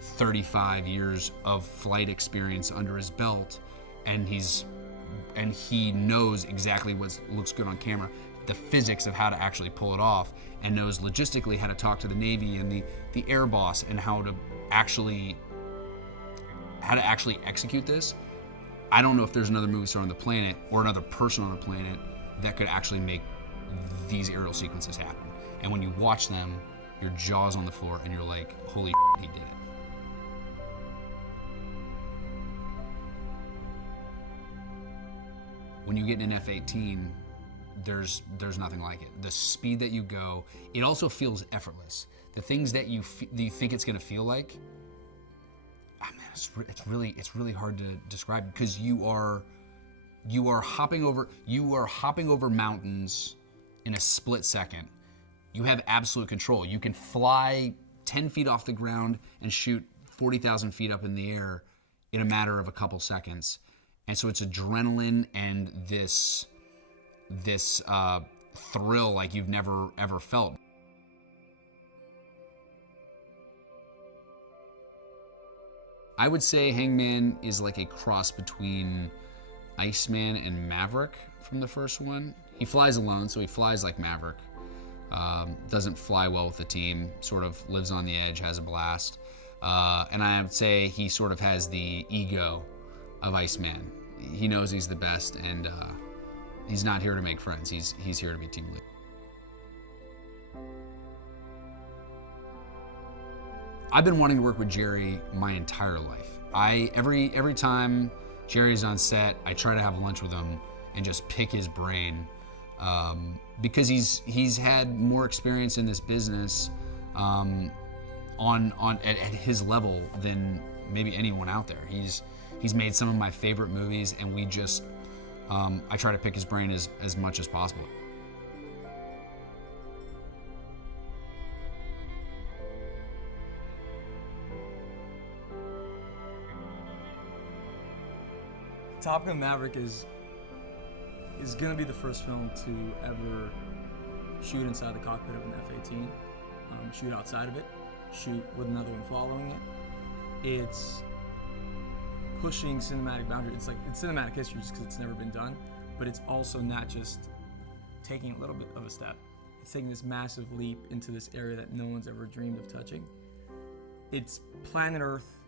35 years of flight experience under his belt, and he knows exactly what looks good on camera, the physics of how to actually pull it off, and knows logistically how to talk to the Navy and the Air Boss and how to actually execute this. I don't know if there's another movie star on the planet or another person on the planet that could actually make these aerial sequences happen. And when you watch them, your jaw's on the floor and you're like, holy he did it. When you get in an F-18, there's nothing like it. The speed that you go, it also feels effortless. The things that you think it's gonna feel like, it's really hard to describe because you are hopping over mountains in a split second. You have absolute control. You can fly 10 feet off the ground and shoot 40,000 feet up in the air in a matter of a couple seconds. And so it's adrenaline and this thrill like you've never ever felt. I would say Hangman is like a cross between Iceman and Maverick from the first one. He flies alone, so he flies like Maverick. Doesn't fly well with the team, sort of lives on the edge, has a blast. And I would say he sort of has the ego of Iceman. He knows he's the best, and he's not here to make friends. He's here to be team lead. I've been wanting to work with Jerry my entire life. Every time Jerry's on set, I try to have lunch with him and just pick his brain, because he's had more experience in this business at his level than maybe anyone out there. He's made some of my favorite movies, and I try to pick his brain as much as possible. Top Gun Maverick is gonna be the first film to ever shoot inside the cockpit of an F-18, shoot outside of it, shoot with another one following it. It's pushing cinematic boundaries. It's cinematic history just because it's never been done, but it's also not just taking a little bit of a step. It's taking this massive leap into this area that no one's ever dreamed of touching. It's planet Earth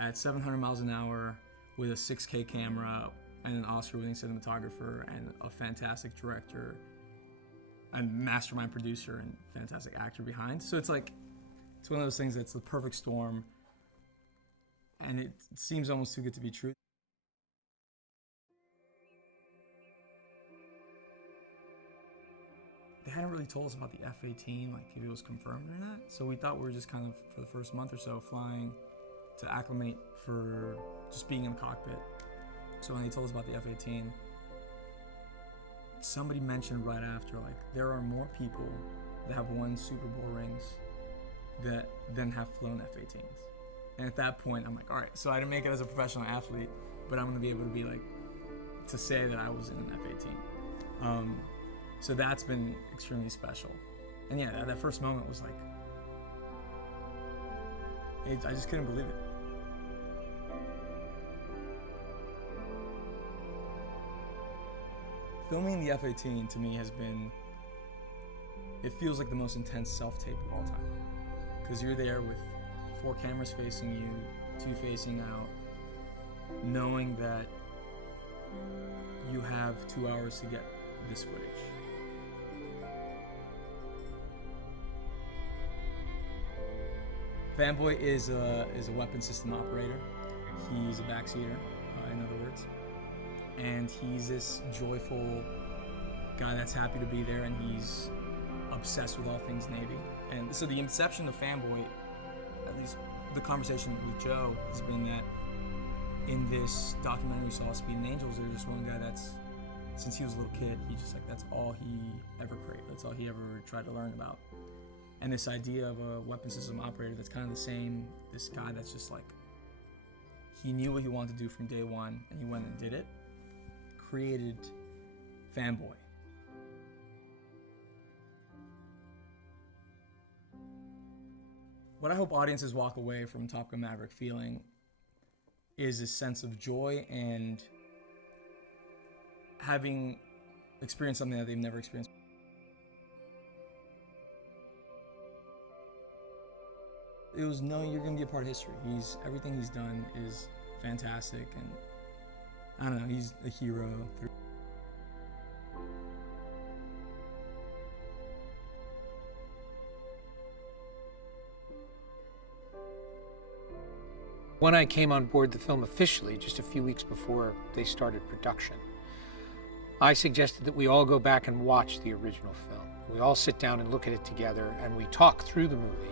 at 700 miles an hour with a 6K camera and an Oscar-winning cinematographer and a fantastic director and mastermind producer and fantastic actor behind. So it's one of those things that's the perfect storm, and it seems almost too good to be true. They hadn't really told us about the F-18, if it was confirmed or not. So we thought we were just kind of, for the first month or so, flying to acclimate for just being in the cockpit. So when they told us about the F-18, somebody mentioned right after, there are more people that have won Super Bowl rings than have flown F-18s. And at that point, I'm like, all right, so I didn't make it as a professional athlete, but I'm gonna be able to be to say that I was in an F-18. So that's been extremely special. And yeah, that first moment was I just couldn't believe it. Filming the F-18 to me has been, it feels like the most intense self-tape of all time. Because you're there with 4 cameras facing you, 2 facing out, knowing that you have 2 hours to get this footage. Fanboy is a weapon system operator. He's a backseater, in other words. And he's this joyful guy that's happy to be there, and he's obsessed with all things Navy. And so the inception of Fanboy, at least the conversation with Joe, has been that in this documentary we saw, Speed and Angels, there's this one guy that's, since he was a little kid, he just that's all he ever craved. That's all he ever tried to learn about. And this idea of a weapon system operator that's kind of the same, this guy that's just he knew what he wanted to do from day one, and he went and did it, created Fanboy. What I hope audiences walk away from Top Gun Maverick feeling is a sense of joy and having experienced something that they've never experienced. It was knowing you're going to be a part of history. Everything he's done is fantastic, and I don't know, he's a hero. When I came on board the film officially, just a few weeks before they started production, I suggested that we all go back and watch the original film. We all sit down and look at it together, and we talk through the movie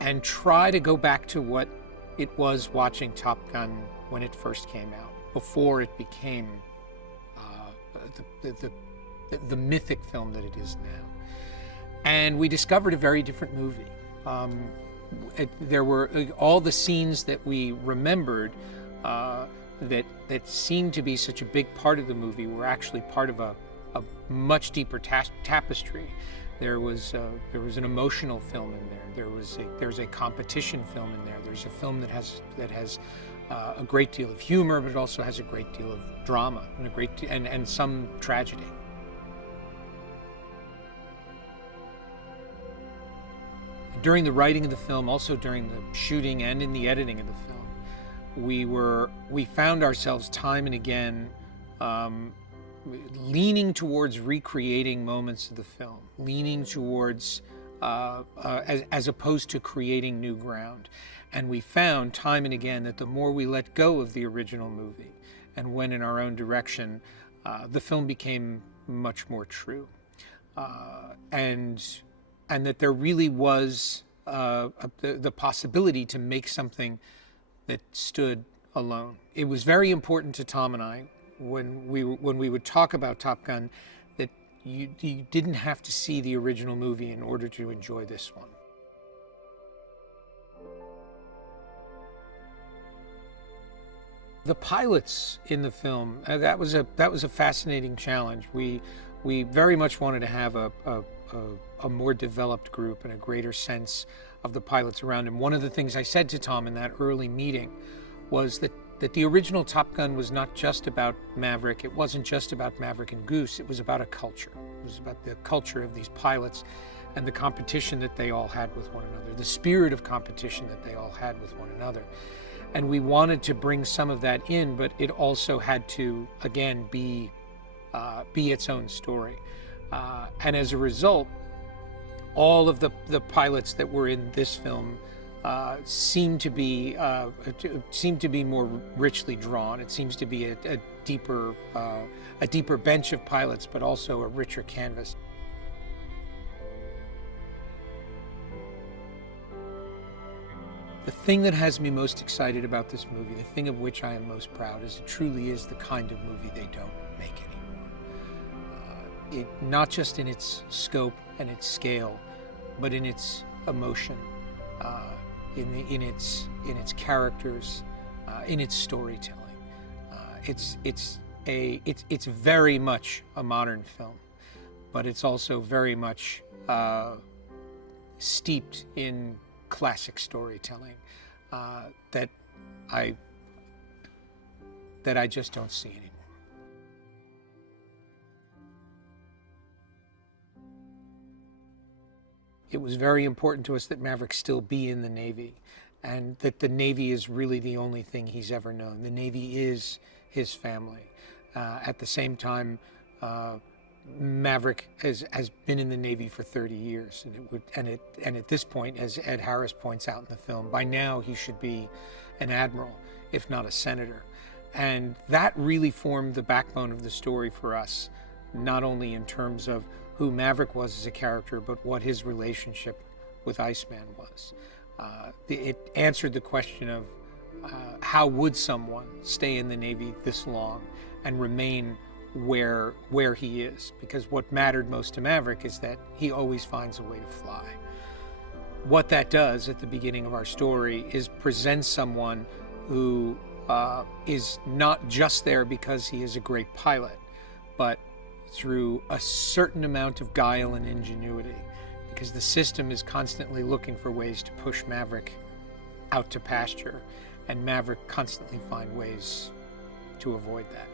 and try to go back to what it was watching Top Gun when it first came out, before it became the mythic film that it is now. And we discovered a very different movie. There were all the scenes that we remembered that seemed to be such a big part of the movie were actually part of a much deeper tapestry. There was an emotional film in there. There's a competition film in there. There's a film that has a great deal of humor, but it also has a great deal of drama and some tragedy. during the writing of the film, also during the shooting and in the editing of the film, we found ourselves time and again leaning towards recreating moments of the film, leaning towards as opposed to creating new ground. And we found time and again that the more we let go of the original movie and went in our own direction, the film became much more true. And that there really was the possibility to make something that stood alone. It was very important to Tom and I when we would talk about Top Gun that you didn't have to see the original movie in order to enjoy this one. The pilots in the film, that was a fascinating challenge. We very much wanted to have a more developed group and a greater sense of the pilots around him. One of the things I said to Tom in that early meeting was that the original Top Gun was not just about Maverick. It wasn't just about Maverick and Goose. It was about a culture. It was about the culture of these pilots and the competition that they all had with one another, the spirit of competition that they all had with one another. And we wanted to bring some of that in, but it also had to, again, be its own story. And as a result, all of the pilots that were in this film seem to be more richly drawn. It seems to be a deeper bench of pilots, but also a richer canvas. The thing that has me most excited about this movie, the thing of which I am most proud, is it truly is the kind of movie they don't make anymore. Not just in its scope and its scale, but in its emotion, in its characters, in its storytelling. It's very much a modern film, but it's also very much steeped in classic storytelling that I just don't see anymore. It was very important to us that Maverick still be in the Navy, and that the Navy is really the only thing he's ever known. The Navy is his family. At the same time, Maverick has been in the Navy for 30 years, and at this point, as Ed Harris points out in the film, by now he should be an admiral, if not a senator. And that really formed the backbone of the story for us, not only in terms of who Maverick was as a character, but what his relationship with Iceman was. It answered the question of how would someone stay in the Navy this long and remain where he is, because what mattered most to Maverick is that he always finds a way to fly. What that does at the beginning of our story is present someone who is not just there because he is a great pilot, but through a certain amount of guile and ingenuity, because the system is constantly looking for ways to push Maverick out to pasture, and Maverick constantly find ways to avoid that.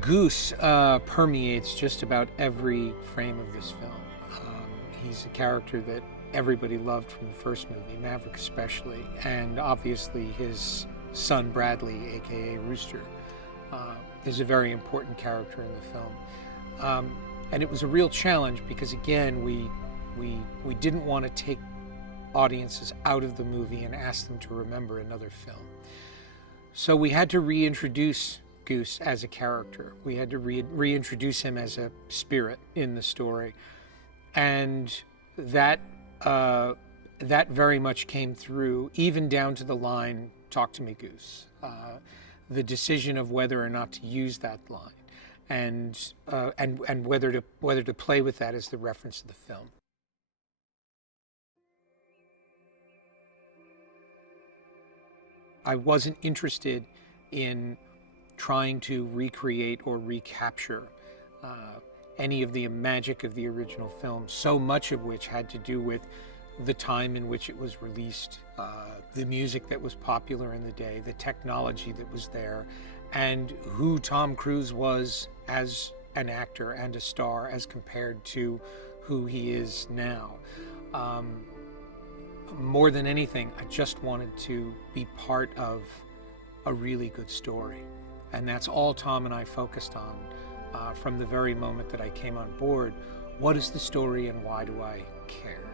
Goose permeates just about every frame of this film. He's a character that everybody loved from the first movie, Maverick especially, and obviously his son Bradley, aka Rooster, is a very important character in the film. And it was a real challenge because, again, we didn't want to take audiences out of the movie and ask them to remember another film. So we had to reintroduce Goose as a character. We had to reintroduce him as a spirit in the story. And that very much came through, even down to the line, "Talk to me, Goose." The decision of whether or not to use that line, and whether to play with that as the reference of the film. I wasn't interested in trying to recreate or recapture any of the magic of the original film, so much of which had to do with the time in which it was released, the music that was popular in the day, the technology that was there, and who Tom Cruise was as an actor and a star as compared to who he is now. More than anything, I just wanted to be part of a really good story. And that's all Tom and I focused on from the very moment that I came on board. What is the story and why do I care?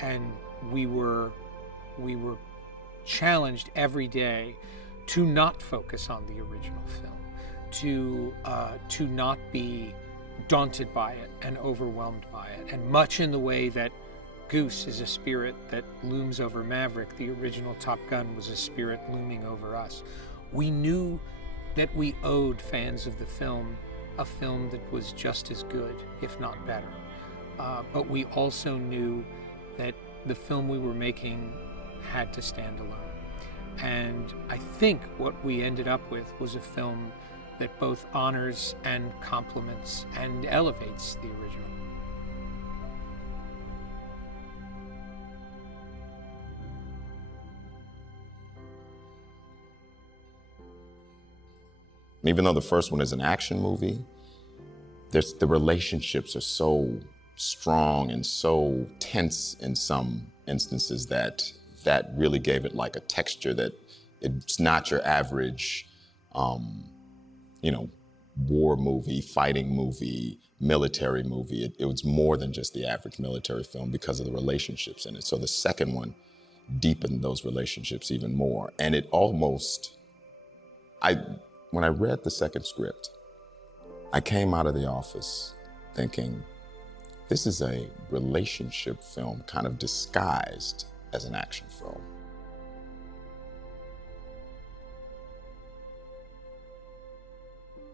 And we were challenged every day to not focus on the original film, to not be daunted by it and overwhelmed by it. And much in the way that Goose is a spirit that looms over Maverick, the original Top Gun was a spirit looming over us. We knew that we owed fans of the film a film that was just as good, if not better. But we also knew that the film we were making had to stand alone. And I think what we ended up with was a film that both honors and compliments and elevates the original. Even though the first one is an action movie, the relationships are so strong and so tense in some instances that really gave it like a texture that it's not your average, war movie, fighting movie, military movie. It was more than just the average military film because of the relationships in it. So the second one deepened those relationships even more. And it almost, when I read the second script, I came out of the office thinking, this is a relationship film kind of disguised as an action film.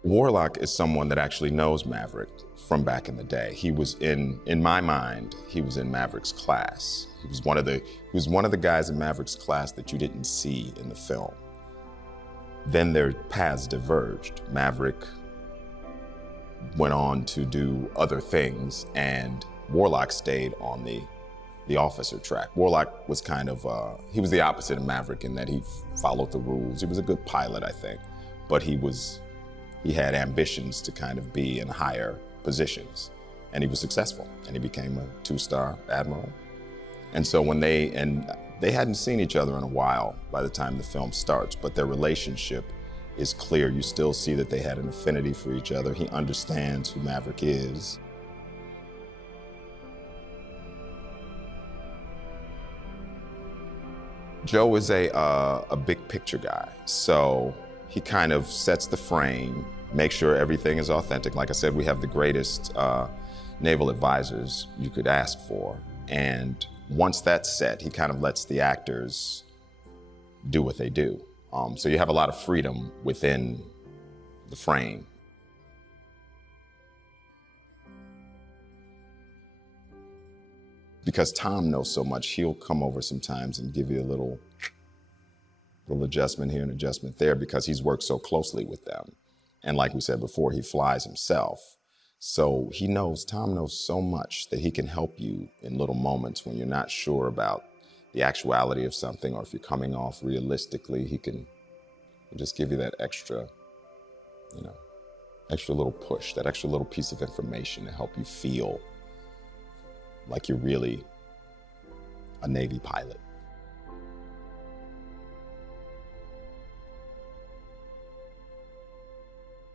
Warlock is someone that actually knows Maverick from back in the day. He was in my mind, he was in Maverick's class. He was one of the guys in Maverick's class that you didn't see in the film. Then their paths diverged. Maverick went on to do other things, and Warlock stayed on the officer track. Warlock was kind of, he was the opposite of Maverick in that he followed the rules. He was a good pilot, I think, but he had ambitions to kind of be in higher positions, and he was successful, and he became a 2-star admiral. And so when they hadn't seen each other in a while by the time the film starts, but their relationship is clear. You still see that they had an affinity for each other. He understands who Maverick is. Joe is a big picture guy, so he kind of sets the frame, makes sure everything is authentic. Like I said, we have the greatest naval advisors you could ask for, and once that's set, he kind of lets the actors do what they do. So you have a lot of freedom within the frame. Because Tom knows so much, he'll come over sometimes and give you a little adjustment here and adjustment there because he's worked so closely with them. And like we said before, he flies himself. So Tom knows so much that he can help you in little moments when you're not sure about the actuality of something, or if you're coming off realistically, he'll just give you that extra little push, that extra little piece of information to help you feel like you're really a Navy pilot.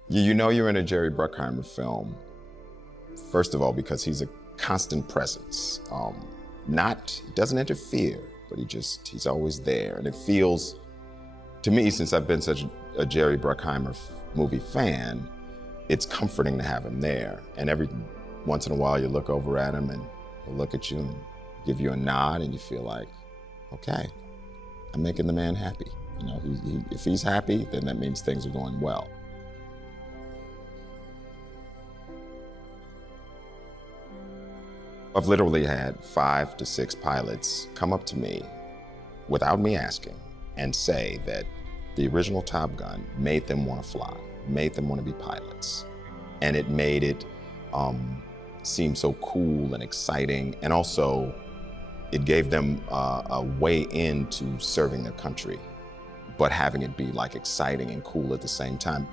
You know you're in a Jerry Bruckheimer film, first of all, because he's a constant presence. He doesn't interfere, but he's always there. And it feels, to me, since I've been such a Jerry Bruckheimer movie fan, it's comforting to have him there. And every once in a while you look over at him and he'll look at you and give you a nod, and you feel like, okay, I'm making the man happy. If he's happy, then that means things are going well. I've literally had 5 to 6 pilots come up to me without me asking and say that the original Top Gun made them want to fly, made them want to be pilots. And it made it seem so cool and exciting, and also it gave them a way into serving their country, but having it be like exciting and cool at the same time.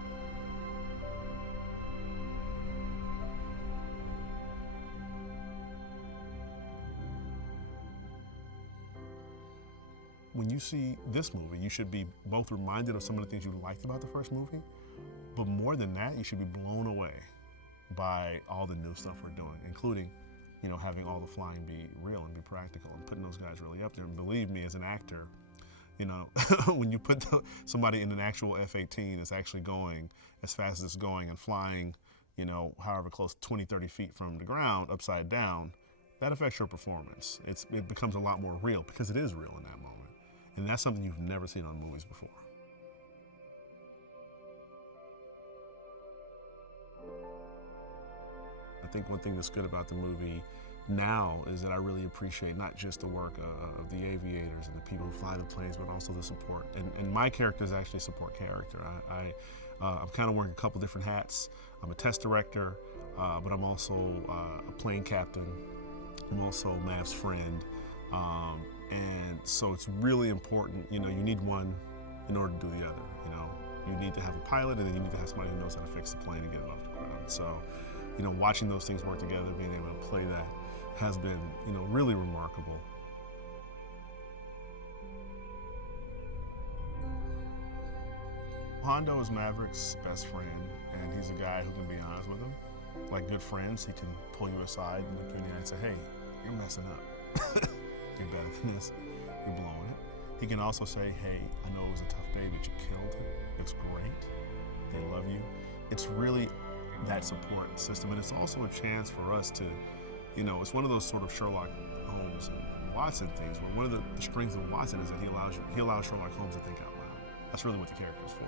when you see this movie, you should be both reminded of some of the things you liked about the first movie, but more than that, you should be blown away by all the new stuff we're doing, including, you know, having all the flying be real and be practical and putting those guys really up there. And believe me, as an actor, you know, when you put somebody in an actual F-18 that's actually going as fast as it's going and flying, you know, however close, 20, 30 feet from the ground, upside down, that affects your performance. It becomes a lot more real because it is real in that moment. And that's something you've never seen on movies before. I think one thing that's good about the movie now is that I really appreciate not just the work of the aviators and the people who fly the planes, but also the support. And my character is actually a support character. I'm kind of wearing a couple different hats. I'm a test director, but I'm also a plane captain. I'm also Mav's friend. And so it's really important, you know, you need one in order to do the other, you know. You need to have a pilot, and then you need to have somebody who knows how to fix the plane and get it off the ground. So, you know, watching those things work together, being able to play that has been, you know, really remarkable. Hondo is Maverick's best friend, and he's a guy who can be honest with him. Like good friends, he can pull you aside and look you in the eye and say, hey, you're messing up. You're better than this. You're blowing it. He can also say, hey, I know it was a tough day, but you killed it. It's great. They love you. It's really that support system, and it's also a chance for us to, you know, it's one of those sort of Sherlock Holmes and Watson things where one of the strengths of Watson is that he allows Sherlock Holmes to think out loud. That's really what the character is for.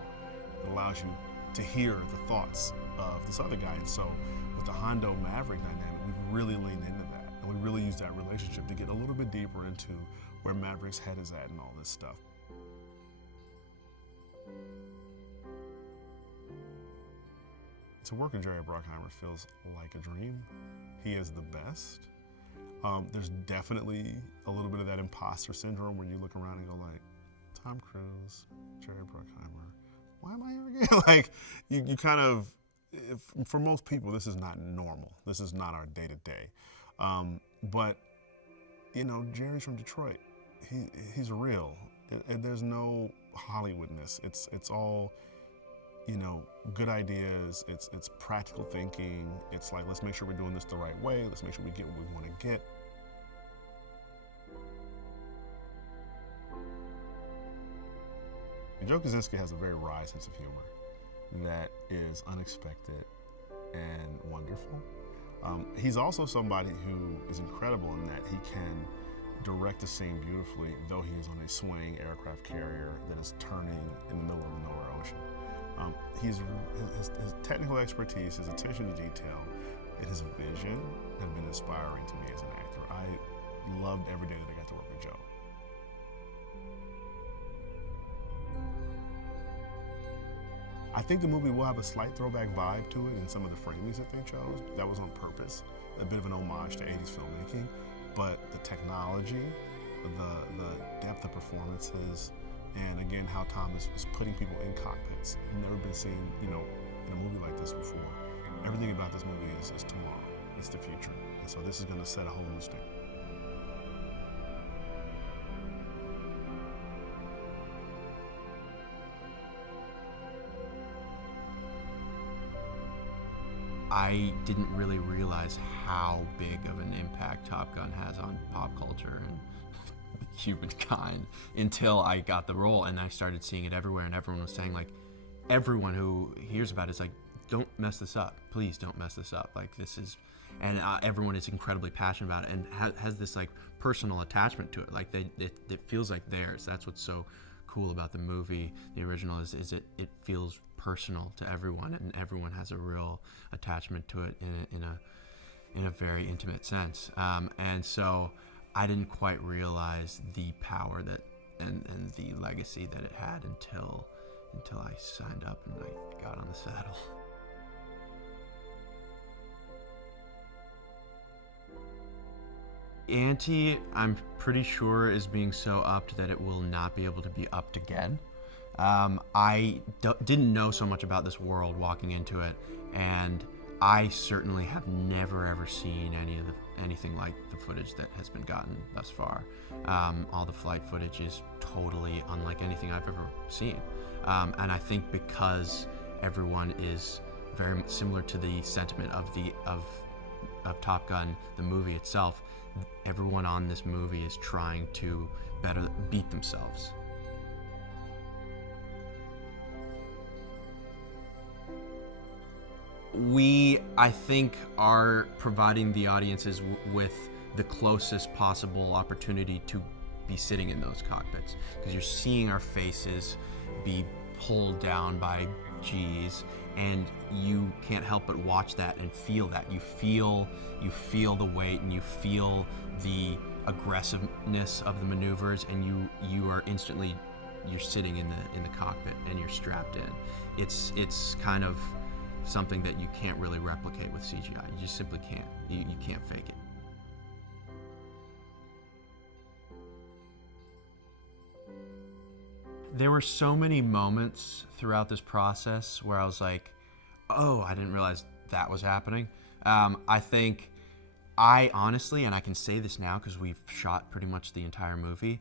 It allows you to hear the thoughts of this other guy. And so with the Hondo Maverick dynamic, we've really leaned into that. And we really use that relationship to get a little bit deeper into where Maverick's head is at and all this stuff. To work with Jerry Bruckheimer feels like a dream. He is the best. There's definitely a little bit of that imposter syndrome where you look around and go like, Tom Cruise, Jerry Bruckheimer, why am I here again? Like, you kind of, for most people, this is not normal. This is not our day-to-day. But, you know, Jerry's from Detroit. He's real. And there's no Hollywoodness. It's all, you know, good ideas. It's practical thinking. It's like, let's make sure we're doing this the right way. Let's make sure we get what we want to get. Joe Kosinski has a very wry sense of humor that is unexpected and wonderful. He's also somebody who is incredible in that he can direct a scene beautifully, though he is on a swaying aircraft carrier that is turning in the middle of the nowhere ocean. His technical expertise, his attention to detail, and his vision have been inspiring to me as an actor. I loved every day that I got to work with Joe. I think the movie will have a slight throwback vibe to it in some of the framings that they chose. That was on purpose, a bit of an homage to 80s filmmaking. But the technology, the depth of performances, and again, how Tom is putting people in cockpits. I've never been seen, you know, in a movie like this before. Everything about this movie is tomorrow. It's the future. And so this is going to set a whole new standard. I didn't really realize how big of an impact Top Gun has on pop culture and humankind until I got the role and I started seeing it everywhere, and everyone was saying, like, everyone who hears about it is like, don't mess this up, please don't mess this up, like this is, and everyone is incredibly passionate about it and has this like personal attachment to it, like it feels like theirs. That's what's so cool about the movie, the original, is it feels personal to everyone, and everyone has a real attachment to it in a very intimate sense. And so I didn't quite realize the power that and the legacy that it had until I signed up and I got on the saddle. Ante, I'm pretty sure, is being so upped that it will not be able to be upped again. I didn't know so much about this world walking into it, and I certainly have never ever seen anything like the footage that has been gotten thus far. All the flight footage is totally unlike anything I've ever seen, and I think because everyone is very similar to the sentiment of Top Gun, the movie itself. Everyone on this movie is trying to better beat themselves. We, I think, are providing the audiences with the closest possible opportunity to be sitting in those cockpits, because you're seeing our faces be pulled down by G's, and you can't help but watch that and feel that. You feel the weight, and you feel the aggressiveness of the maneuvers, and you are instantly, you're sitting in the cockpit and you're strapped in. It's kind of something that you can't really replicate with CGI. You just simply can't. You can't fake it. There were so many moments throughout this process where I was like, oh, I didn't realize that was happening. I think I honestly, and I can say this now because we've shot pretty much the entire movie,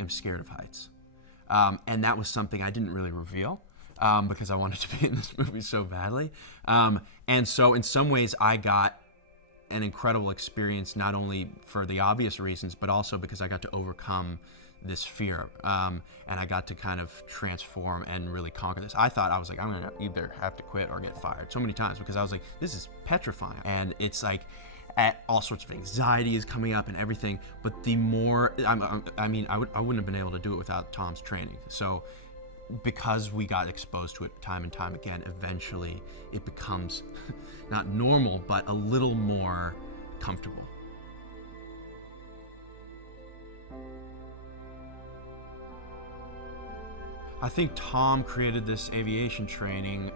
am scared of heights. And that was something I didn't really reveal because I wanted to be in this movie so badly. And so in some ways I got an incredible experience, not only for the obvious reasons, but also because I got to overcome this fear, and I got to kind of transform and really conquer this. I thought, I was like, I'm gonna either have to quit or get fired so many times, because I was like, this is petrifying. And it's like, all sorts of anxiety is coming up and everything, but the more, I wouldn't have been able to do it without Tom's training. So because we got exposed to it time and time again, eventually it becomes not normal, but a little more comfortable. I think Tom created this aviation training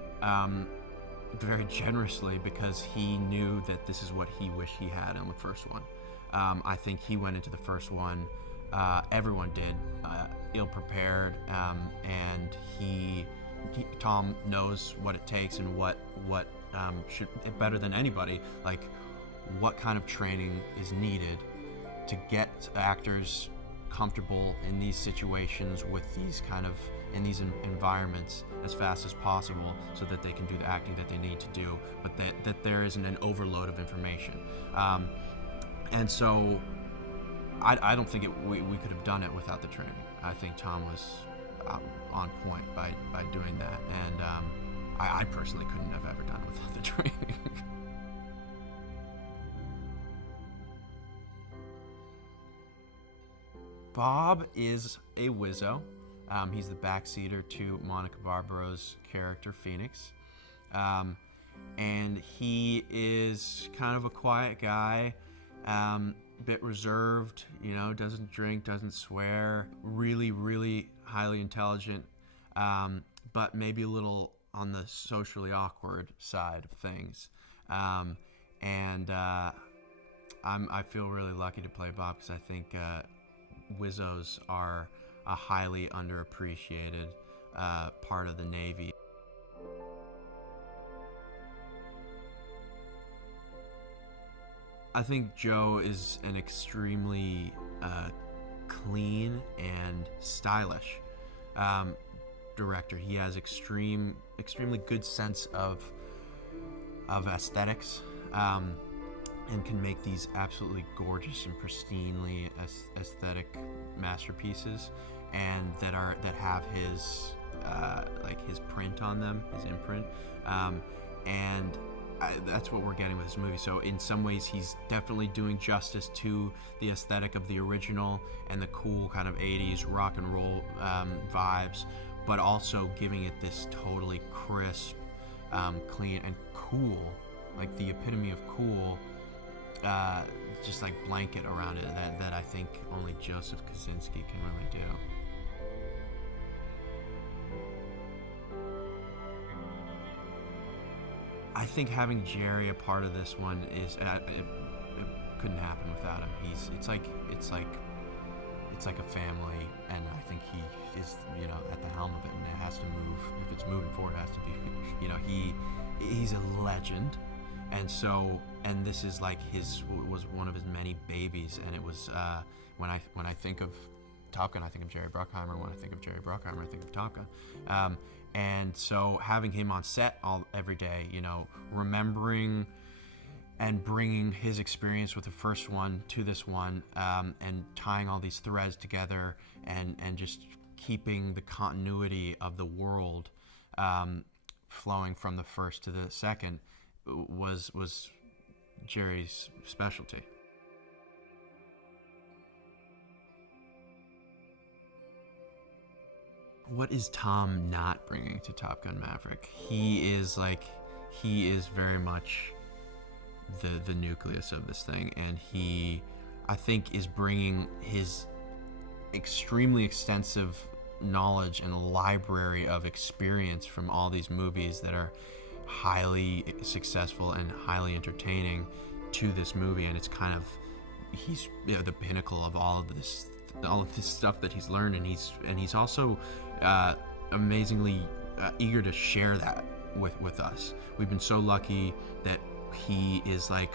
very generously because he knew that this is what he wished he had in the first one. I think he went into the first one, everyone did, ill-prepared, and Tom knows what it takes and what should, better than anybody, like what kind of training is needed to get actors comfortable in these situations with these kind of, in these environments as fast as possible, so that they can do the acting that they need to do, but that there isn't an overload of information. And so I don't think we could have done it without the training. I think Tom was on point by doing that, and I personally couldn't have ever done it without the training. Bob is a wizzo. He's the backseater to Monica Barbara's character, Phoenix. And he is kind of a quiet guy, bit reserved, doesn't drink, doesn't swear, really, really highly intelligent, but maybe a little on the socially awkward side of things. I feel really lucky to play Bob, because I think wizzos are a highly underappreciated part of the Navy. I think Joe is an extremely clean and stylish director. He has extremely good sense of aesthetics, and can make these absolutely gorgeous and pristinely aesthetic masterpieces, and that have his his print on them, his imprint, and that's what we're getting with this movie. So in some ways, he's definitely doing justice to the aesthetic of the original and the cool kind of 80s rock and roll vibes, but also giving it this totally crisp, clean, and cool, like the epitome of cool, just like blanket around it that I think only Joseph Kosinski can really do. I think having Jerry a part of this one is it couldn't happen without him. It's like a family, and I think he is at the helm of it, and it has to move. If it's moving forward, it has to be. He's a legend. And this is like was one of his many babies, and it was when I think of Top Gun, I think of Jerry Bruckheimer. When I think of Jerry Bruckheimer, I think of Top Gun. And so having him on set every day, you know, remembering and bringing his experience with the first one to this one, and tying all these threads together, and just keeping the continuity of the world flowing from the first to the second was Jerry's specialty. What is Tom not bringing to Top Gun Maverick? He is very much the nucleus of this thing, and he, I think, is bringing his extremely extensive knowledge and library of experience from all these movies that are highly successful and highly entertaining to this movie, and it's kind of, he's, you know, the pinnacle of all of this stuff that he's learned, and he's also amazingly eager to share that with us. We've been so lucky that he is like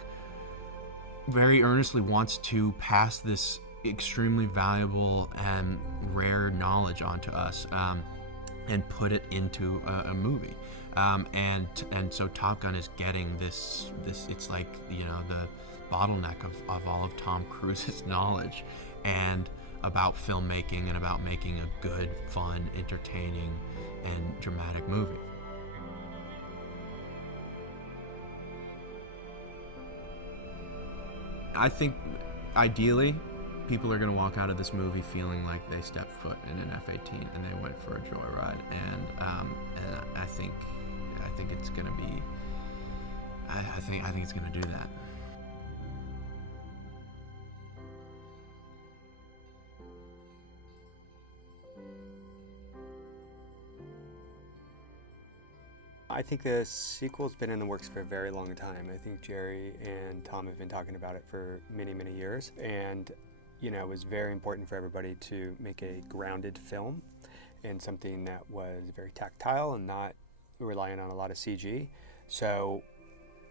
very earnestly wants to pass this extremely valuable and rare knowledge onto us, and put it into a movie. And so Top Gun is getting this it's like, you know, the bottleneck of all of Tom Cruise's knowledge and about filmmaking and about making a good, fun, entertaining, and dramatic movie. I think ideally people are going to walk out of this movie feeling like they stepped foot in an F-18 and they went for a joyride, and I think it's going to be, I think it's going to do that. I think the sequel's been in the works for a very long time. I think Jerry and Tom have been talking about it for many, many years, and you know, it was very important for everybody to make a grounded film and something that was very tactile and not relying on a lot of CG. So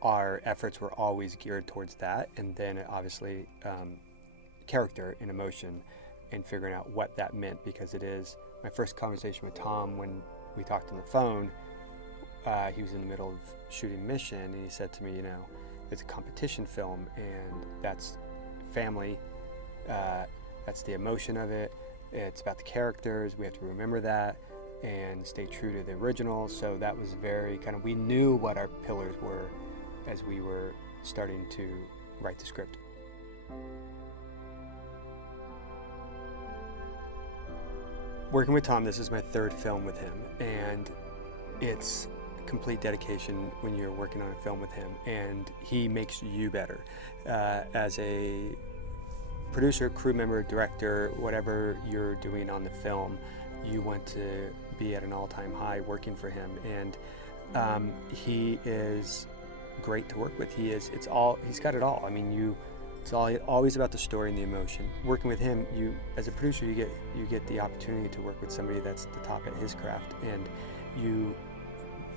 our efforts were always geared towards that, and then obviously character and emotion and figuring out what that meant, because it is my first conversation with Tom when we talked on the phone. He was in the middle of shooting Mission, and he said to me, you know, it's a competition film, and that's family, that's the emotion of it, it's about the characters, we have to remember that and stay true to the original. So that was very kind of, we knew what our pillars were as we were starting to write the script. Working with Tom, this is my third film with him, and it's complete dedication when you're working on a film with him, and he makes you better. As a producer, crew member, director, whatever you're doing on the film, you want to be at an all-time high working for him, and he is great to work with. He's got it all. I mean, it's always about the story and the emotion. Working with him, you as a producer, you get the opportunity to work with somebody that's the top at his craft, and you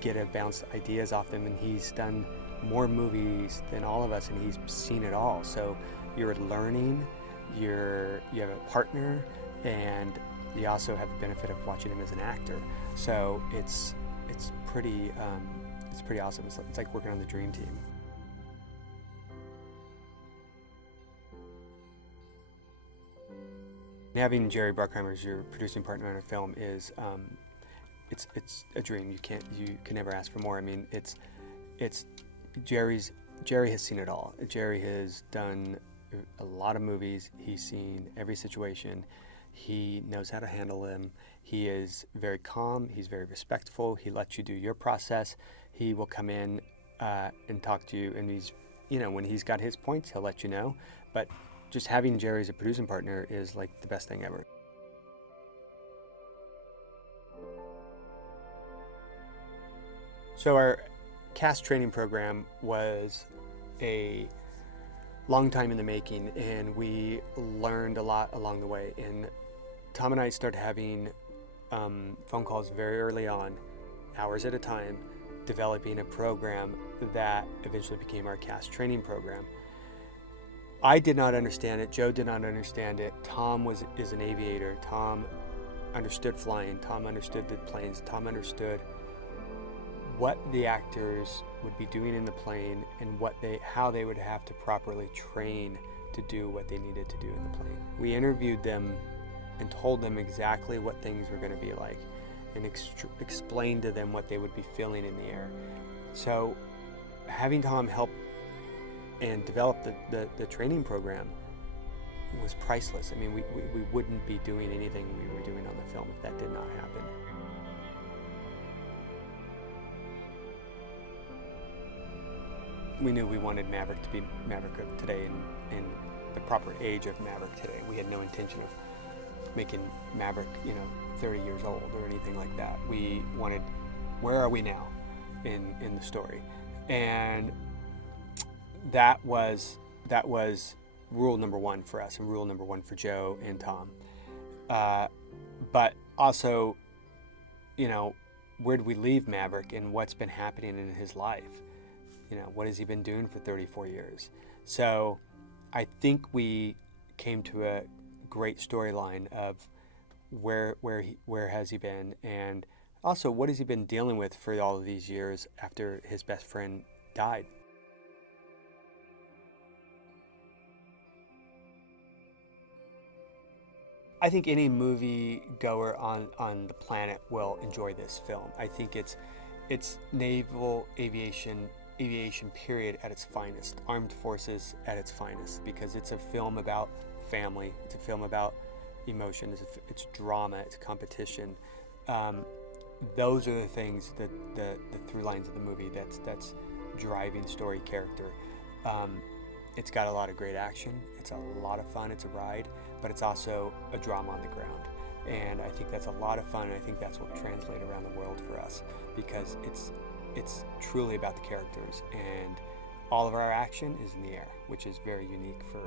get to bounce ideas off them, and he's done more movies than all of us, and he's seen it all. So you're learning, you have a partner, and you also have the benefit of watching him as an actor. So it's pretty awesome. It's like working on the dream team. Having Jerry Bruckheimer as your producing partner on a film is it's a dream. You can never ask for more. I mean, Jerry has seen it all. Jerry has done a lot of movies. He's seen every situation. He knows how to handle them. He is very calm. He's very respectful. He lets you do your process. He will come in and talk to you, and when he's got his points, he'll let you know. But just having Jerry as a producing partner is like the best thing ever. So our cast training program was a long time in the making, and we learned a lot along the way. And Tom and I started having phone calls very early on, hours at a time, developing a program that eventually became our cast training program. I did not understand it. Joe did not understand it. Tom is an aviator. Tom understood flying. Tom understood the planes. Tom understood what the actors would be doing in the plane and how they would have to properly train to do what they needed to do in the plane. We interviewed them and told them exactly what things were going to be like and explained to them what they would be feeling in the air. So having Tom help and develop the training program was priceless. I mean, we wouldn't be doing anything we were doing on the film if that did not happen. We knew we wanted Maverick to be Maverick of today and the proper age of Maverick today. We had no intention of making Maverick, 30 years old or anything like that. We wanted, where are we now in the story? And that was rule number one for us and rule number one for Joe and Tom. But also, where do we leave Maverick and what's been happening in his life? What has he been doing for 34 years? So I think we came to a great storyline of where has he been, and also what has he been dealing with for all of these years after his best friend died. I think any movie goer on the planet will enjoy this film. I think it's naval aviation period at its finest, armed forces at its finest, because it's a film about family, it's a film about emotion, it's drama, it's competition. Those are the things that the through lines of the movie that's driving story character. It's got a lot of great action, it's a lot of fun, it's a ride, but it's also a drama on the ground. And I think that's a lot of fun, and I think that's what translates around the world for us, because it's truly about the characters, and all of our action is in the air, which is very unique for